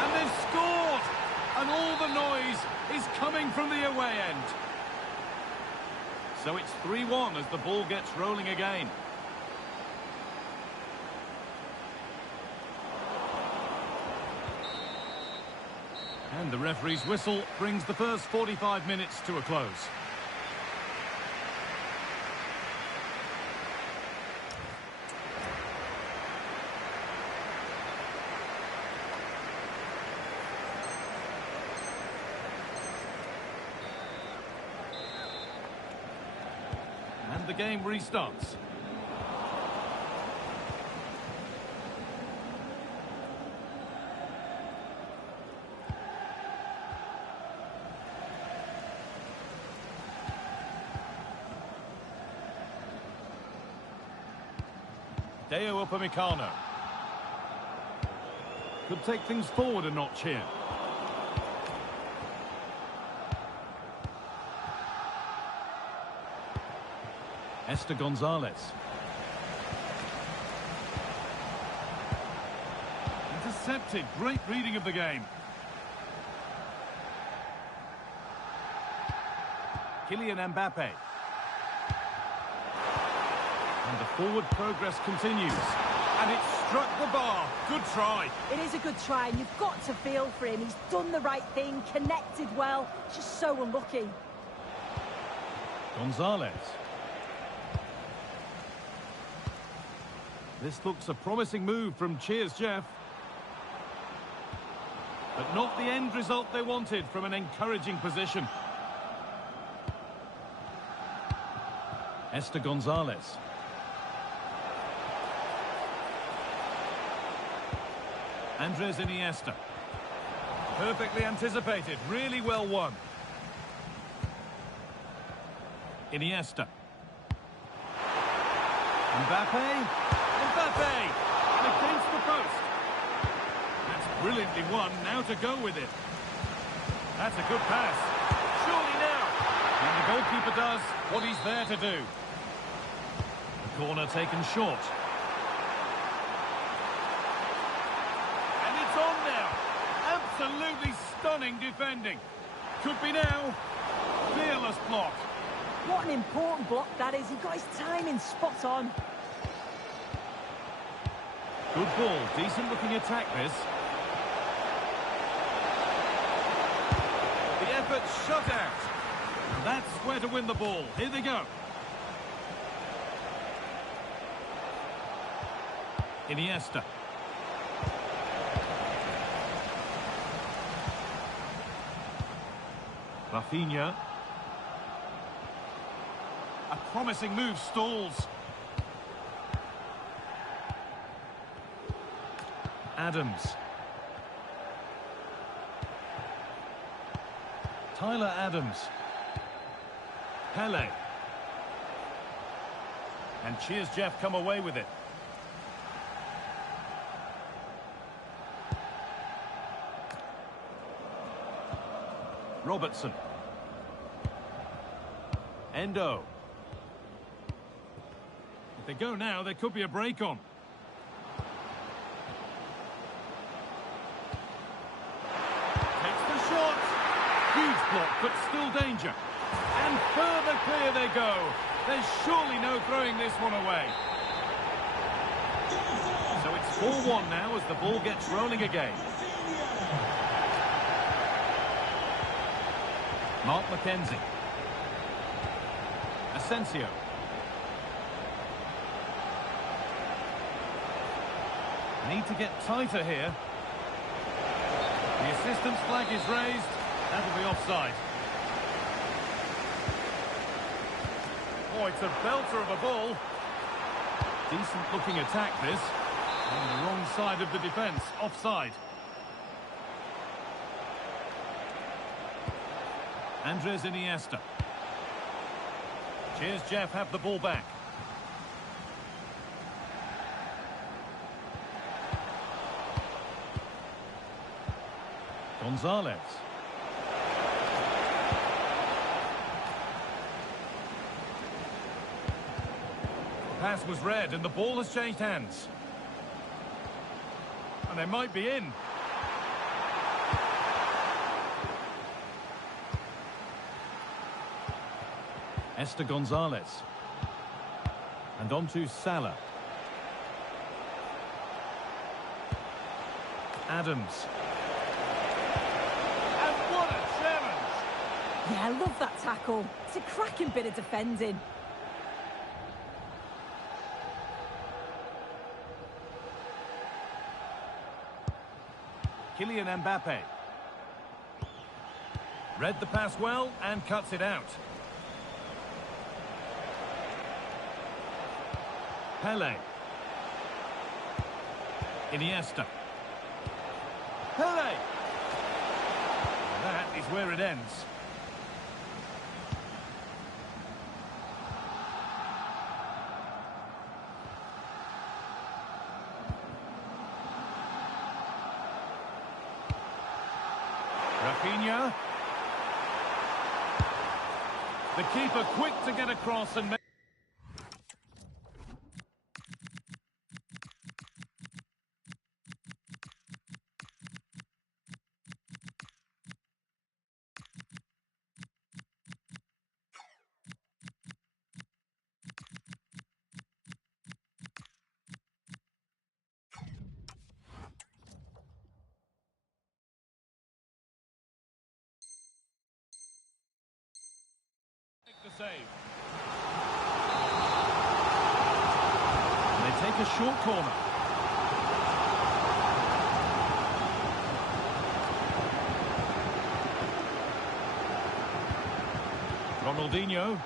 And they've scored. And all the noise is coming from the away end. So it's 3-1 as the ball gets rolling again. And the referee's whistle brings the first 45 minutes to a close. And the game restarts. Deo Upamecano. Could take things forward a notch here. Esther Gonzalez. Intercepted. Great reading of the game. Kylian Mbappe. And the forward progress continues. And it struck the bar. Good try. It is a good try, and you've got to feel for him. He's done the right thing, connected well. Just so unlucky. Gonzalez. This looks a promising move from Cheers Jeff. But not the end result they wanted from an encouraging position. Esther Gonzalez. Andres Iniesta. Perfectly anticipated, really well won. Iniesta. Mbappe. Mbappe! And against the post. That's brilliantly won, now to go with it. That's a good pass. Surely now. And the goalkeeper does what he's there to do. The corner taken short. Absolutely stunning defending. Could be now. Fearless block. What an important block that is. He got his timing spot on. Good ball. Decent looking attack this. The effort shut out. And that's where to win the ball. Here they go. Iniesta. Rafinha. A promising move stalls. Adams. Tyler Adams. Pele. And Cheers Jeff come away with it. Robertson. Endo. If they go now, there could be a break on. block, but still danger. And further clear they go. There's surely no throwing this one away. So it's 4-1 now as the ball gets rolling again. Mark McKenzie. Asensio. Need to get tighter here. The assistant's flag is raised. That'll be offside. Oh, it's a belter of a ball. Decent looking attack this. On the wrong side of the defence. Offside. Andres Iniesta. Cheers, Jeff. Have the ball back. Gonzalez. The pass was read and the ball has changed hands. And they might be in. Esther Gonzalez. And on to Salah. Adams. And what a challenge! Yeah, I love that tackle. It's a cracking bit of defending. Kylian Mbappe. Read the pass well and cuts it out. Pele. Iniesta. Pele! That is where it ends. Rafinha. The keeper quick to get across and make... the save. And they take a short corner. Ronaldinho.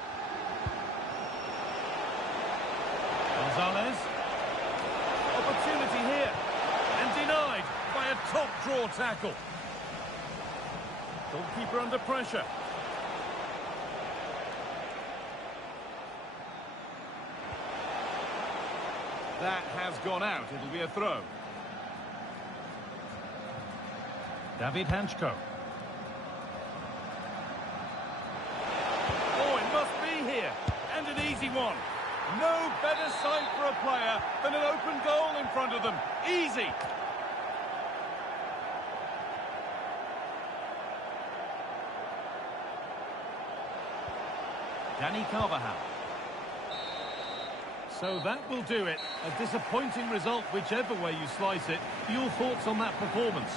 Gonzalez. Opportunity here. And denied by a top draw tackle. Goalkeeper under pressure. That has gone out. It'll be a throw. David Hanchko. Oh, it must be here. And an easy one. No better sight for a player than an open goal in front of them. Easy. Danny Carvajal. So that will do it. A disappointing result, whichever way you slice it. Your thoughts on that performance?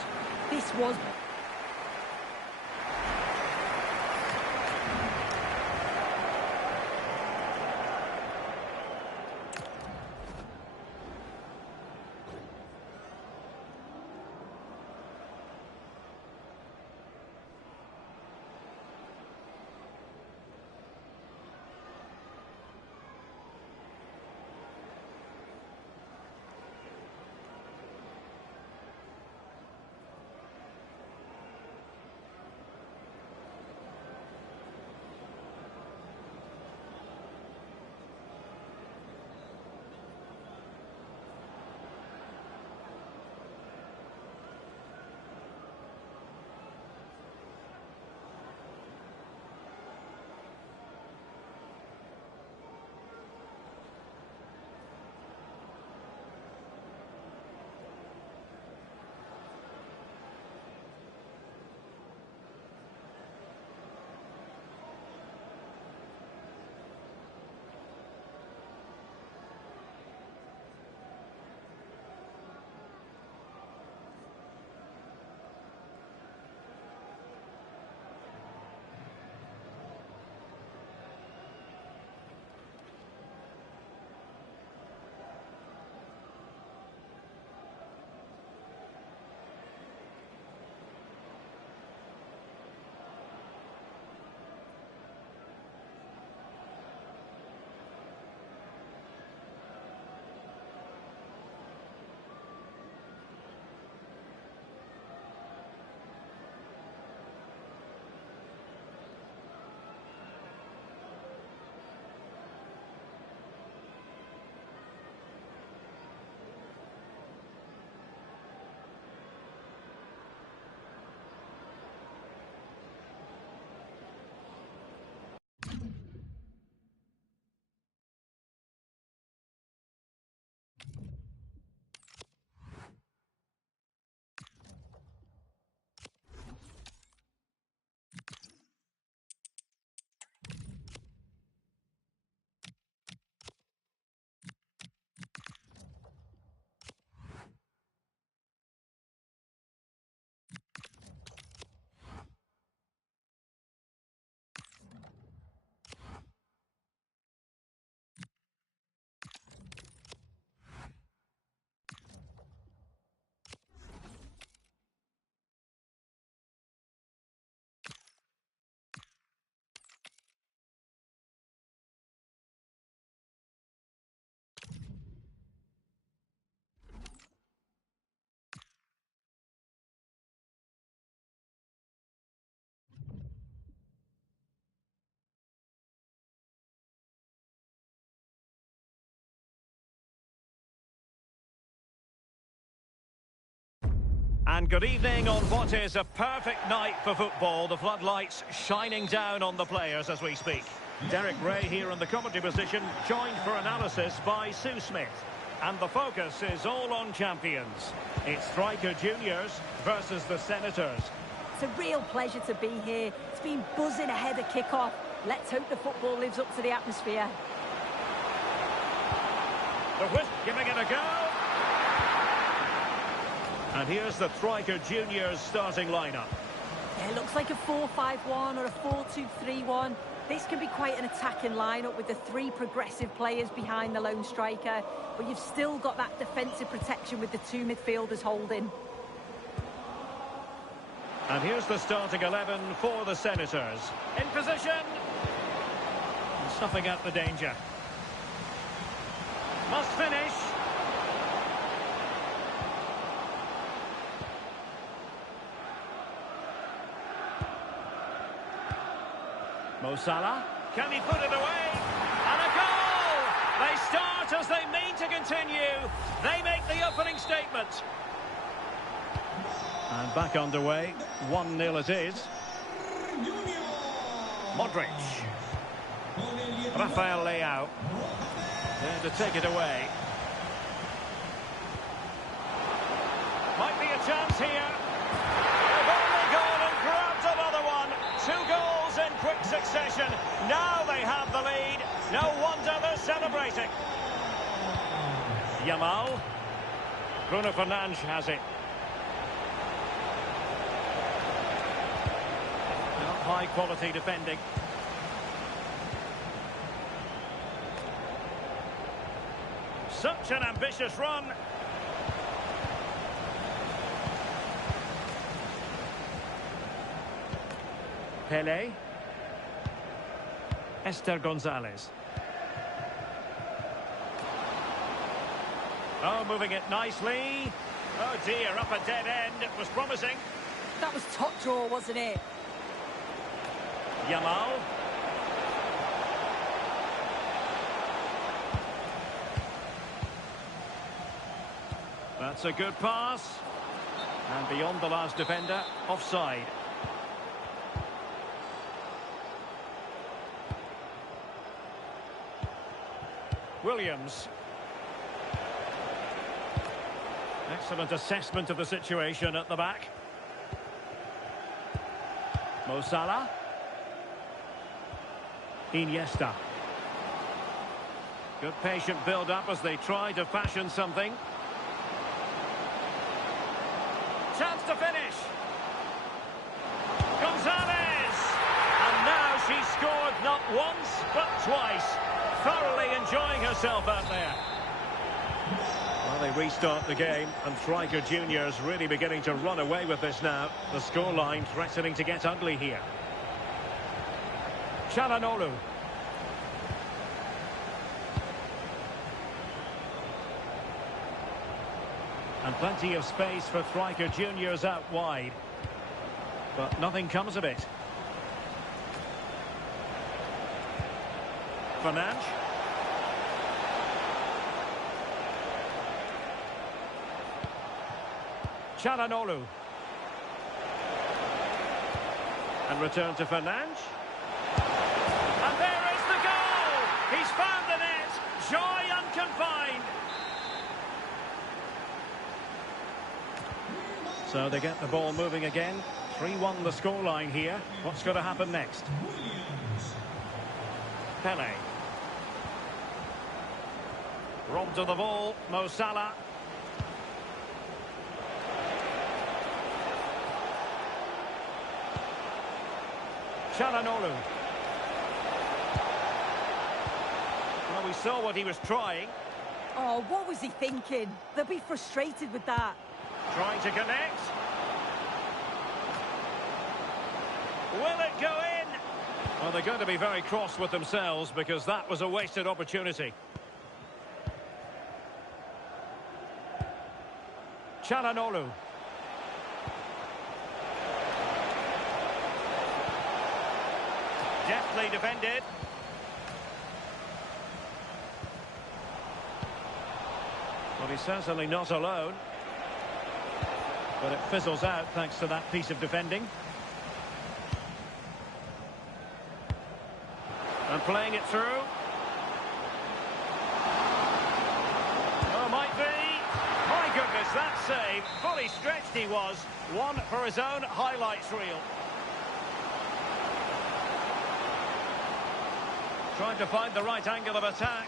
This was... And good evening on what is a perfect night for football. The floodlights shining down on the players as we speak. Derek Ray here in the commentary position, joined for analysis by Sue Smith. And the focus is all on champions. It's Striker Juniors versus the Senators. It's a real pleasure to be here. It's been buzzing ahead of kick-off. Let's hope the football lives up to the atmosphere. The whisk, giving it a go. And here's the Striker Juniors starting lineup. Yeah, it looks like a 4-5-1 or a 4-2-3-1. This can be quite an attacking lineup with the three progressive players behind the lone striker, but you've still got that defensive protection with the two midfielders holding. And here's the starting 11 for the Senators. In position. And snuffing out the danger. Must finish. Mo Salah. Can he put it away? And a goal! They start as they mean to continue. They make the opening statement. And back underway. 1-0 it is. Modric. Rafael Leao. There to take it away. Might be a chance here. They've only gone and grabbed another one. 2 goals in quick succession. Now they have the lead. No wonder they're celebrating. Yamal. Bruno Fernandes has it. High quality defending. Such an ambitious run. Pele. Esther Gonzalez. Oh, moving it nicely. Oh dear, up a dead end. It was promising. That was top draw, wasn't it? Yamal. That's a good pass. And beyond the last defender, offside. Williams. Excellent assessment of the situation at the back. Mo Salah. Iniesta. Good patient build-up as they try to fashion something. Chance to finish. Gonzalez! And now she's scored not once, but twice. Thoroughly enjoying herself out there. Well, they restart the game, and Striker Juniors really beginning to run away with this now. The scoreline threatening to get ugly here. Çalhanoğlu. And plenty of space for Striker Juniors out wide. But nothing comes of it. Fernandes. Çalhanoğlu. And return to Fernandes. And there is the goal! He's found the net! Joy unconfined! So they get the ball moving again. 3-1 the scoreline here. What's going to happen next? Pele. Robbed of the ball, Mo Salah. Çalhanoğlu. Well, we saw what he was trying. Oh, what was he thinking? They'll be frustrated with that. Trying to connect. Will it go in? Well, they're going to be very cross with themselves because that was a wasted opportunity. Çalhanoğlu. Deftly defended. Well, he's certainly not alone. But it fizzles out thanks to that piece of defending. And playing it through. Oh, might be. My goodness, that save. Fully stretched he was. One for his own highlights reel. Trying to find the right angle of attack.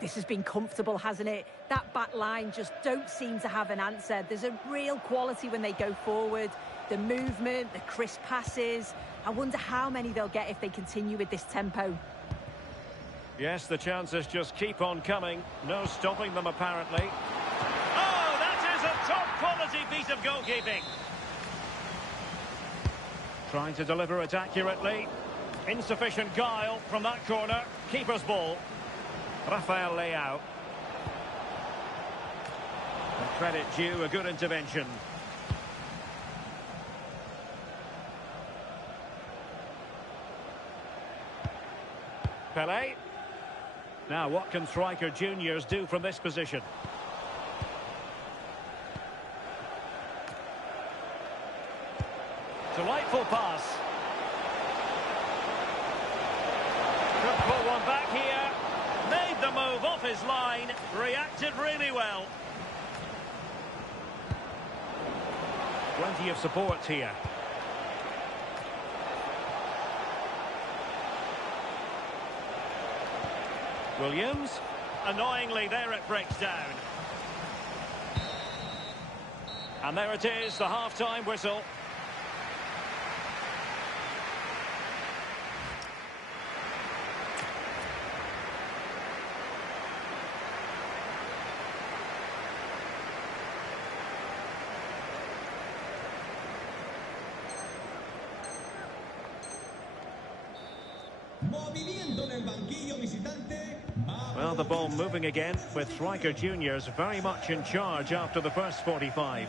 This has been comfortable, hasn't it? That back line just don't seem to have an answer. There's a real quality when they go forward. The movement, the crisp passes. I wonder how many they'll get if they continue with this tempo. Yes, the chances just keep on coming. No stopping them, apparently. Oh, that is a top-quality piece of goalkeeping. Trying to deliver it accurately. Insufficient guile from that corner. Keeper's ball. Rafael Leao. And credit due, a good intervention. Pelé. Now, what can striker juniors do from this position? Delightful pass. Could pull one back here. Made the move off his line. Reacted really well. Plenty of support here. Williams. Annoyingly, there it breaks down. And there it is, the half-time whistle. Well, the ball moving again with striker juniors very much in charge after the first 45.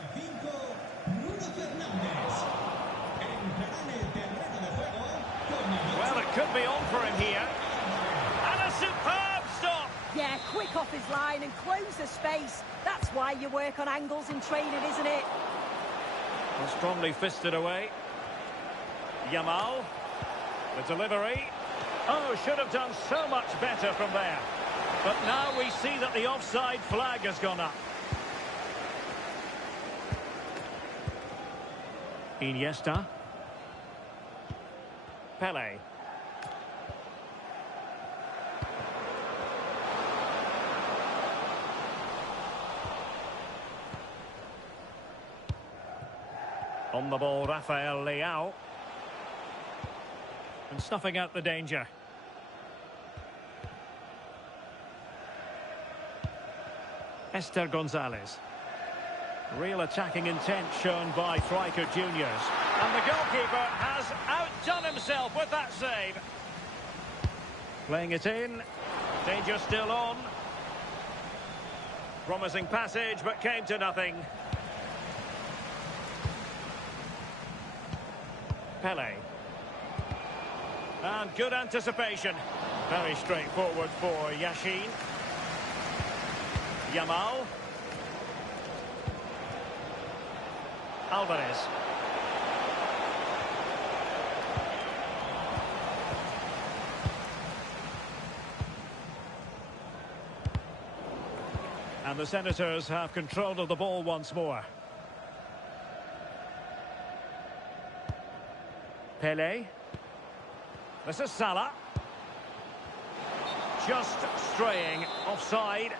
Well, it could be on for him here. And a superb stop! Yeah, quick off his line and close the space. That's why you work on angles in training, isn't it? Well, strongly fisted away. Yamal. The delivery. Oh, should have done so much better from there. But now we see that the offside flag has gone up. Iniesta. Pelé. On the ball, Rafael Leao. And snuffing out the danger. Esther Gonzalez. Real attacking intent shown by striker juniors. And the goalkeeper has outdone himself with that save. Playing it in. Danger still on. Promising passage, but came to nothing. Pelé. And good anticipation. Very straightforward for Yashin. Yamal. Alvarez. And the Senators have control of the ball once more. Pelé. This is Salah. Just straying offside.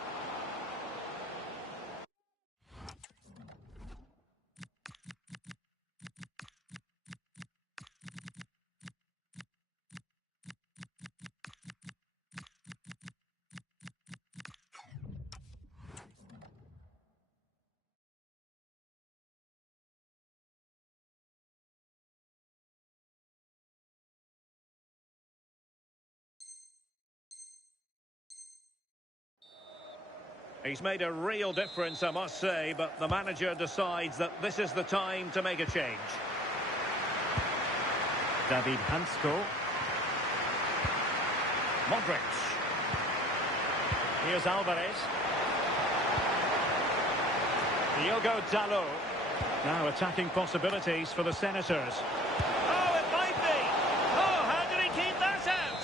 He's made a real difference, I must say, but the manager decides that this is the time to make a change. David Hansko. Modric. Here's Alvarez. Diogo Dalot. Now attacking possibilities for the Senators. Oh, it might be. Oh, how did he keep that out?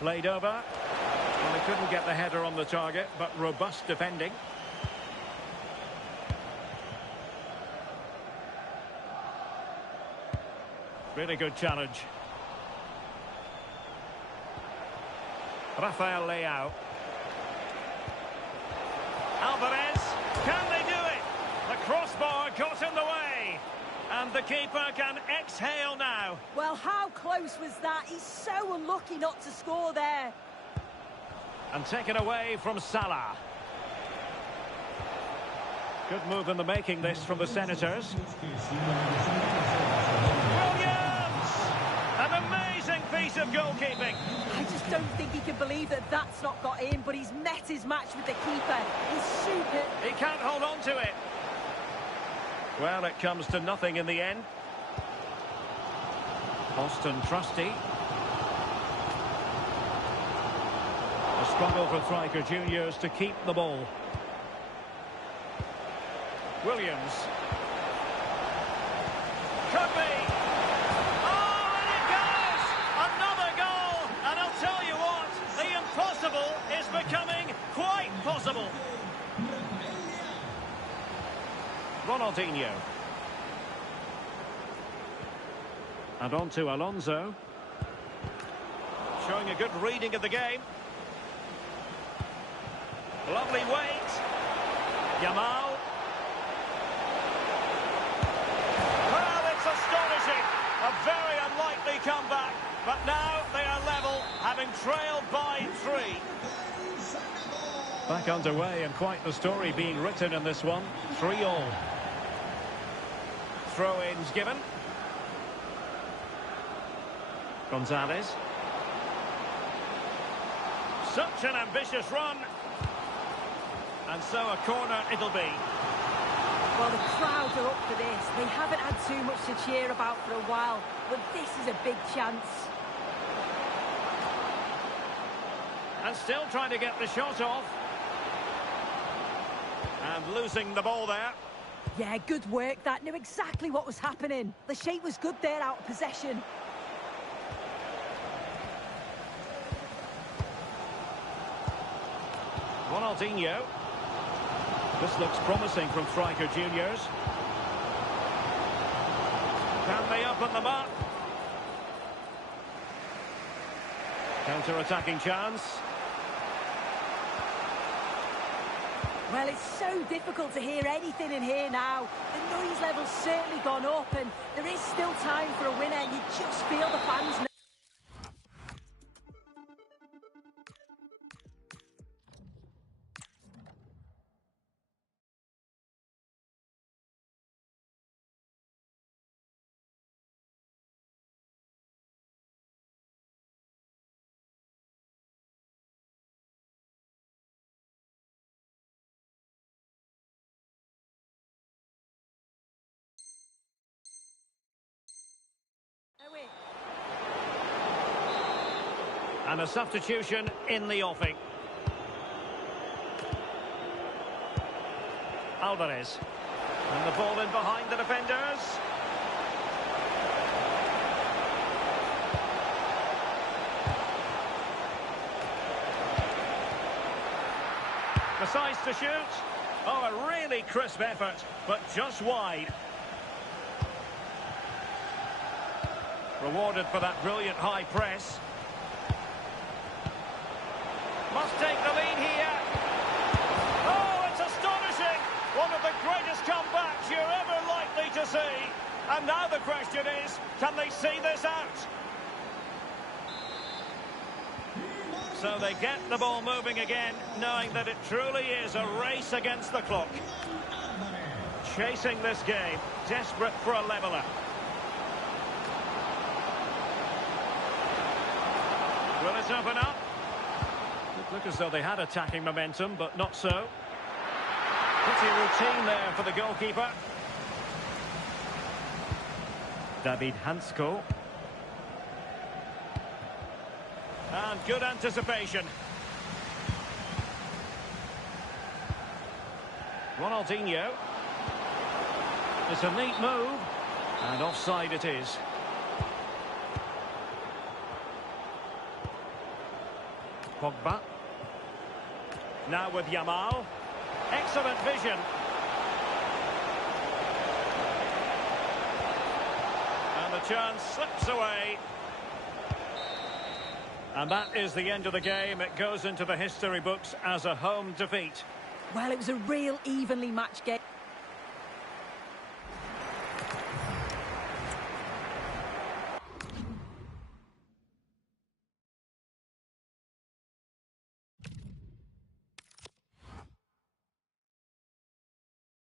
Played over. Well, he couldn't get the header on the target, but robust defending. Really good challenge. Rafael Leao. Alvarez, can they do it? The crossbar got in the way. And the keeper can exhale now. Well, how close was that? He's so unlucky not to score there. And taken away from Salah. Good move in the making, this from the Senators. Williams! An amazing piece of goalkeeping. I just don't think he can believe that that's not got in, but he's met his match with the keeper. He's super. He can't hold on to it. Well, it comes to nothing in the end. Austin Trusty. A struggle for striker juniors to keep the ball. Williams. Could be. Oh, and it goes! Another goal! And I'll tell you what, the impossible is becoming quite possible. Ronaldinho. And on to Alonso. Showing a good reading of the game. Lovely weight. Yamal. Well, it's astonishing. A very unlikely comeback. But now they are level, having trailed by 3. Back underway, and quite the story being written in this one. 3-3. Throw-ins given. Gonzalez. Such an ambitious run. And so a corner it'll be. Well, the crowd are up for this. They haven't had too much to cheer about for a while, but this is a big chance. And still trying to get the shot off. And losing the ball there. Yeah, good work. That knew exactly what was happening. The shape was good there out of possession. Ronaldinho. This looks promising from striker juniors. Can they open them up? Counter-attacking chance. Well, it's so difficult to hear anything in here now. The noise level's certainly gone up, and there is still time for a winner. You just feel the fans now. And a substitution in the offing. Alvarez. And the ball in behind the defenders. Decides to shoot. Oh, a really crisp effort, but just wide. Rewarded for that brilliant high press. Must take the lead here. Oh, it's astonishing. One of the greatest comebacks you're ever likely to see. And now the question is, can they see this out? So they get the ball moving again, knowing that it truly is a race against the clock. Chasing this game, desperate for a leveller. Will it open up? It looked as though they had attacking momentum, but not so. Pretty routine there for the goalkeeper. David Hansko. And good anticipation. Ronaldinho. It's a neat move. And offside it is. Pogba. Now with Yamal. Excellent vision. And the chance slips away. And that is the end of the game. It goes into the history books as a home defeat. Well, it was a real evenly matched game.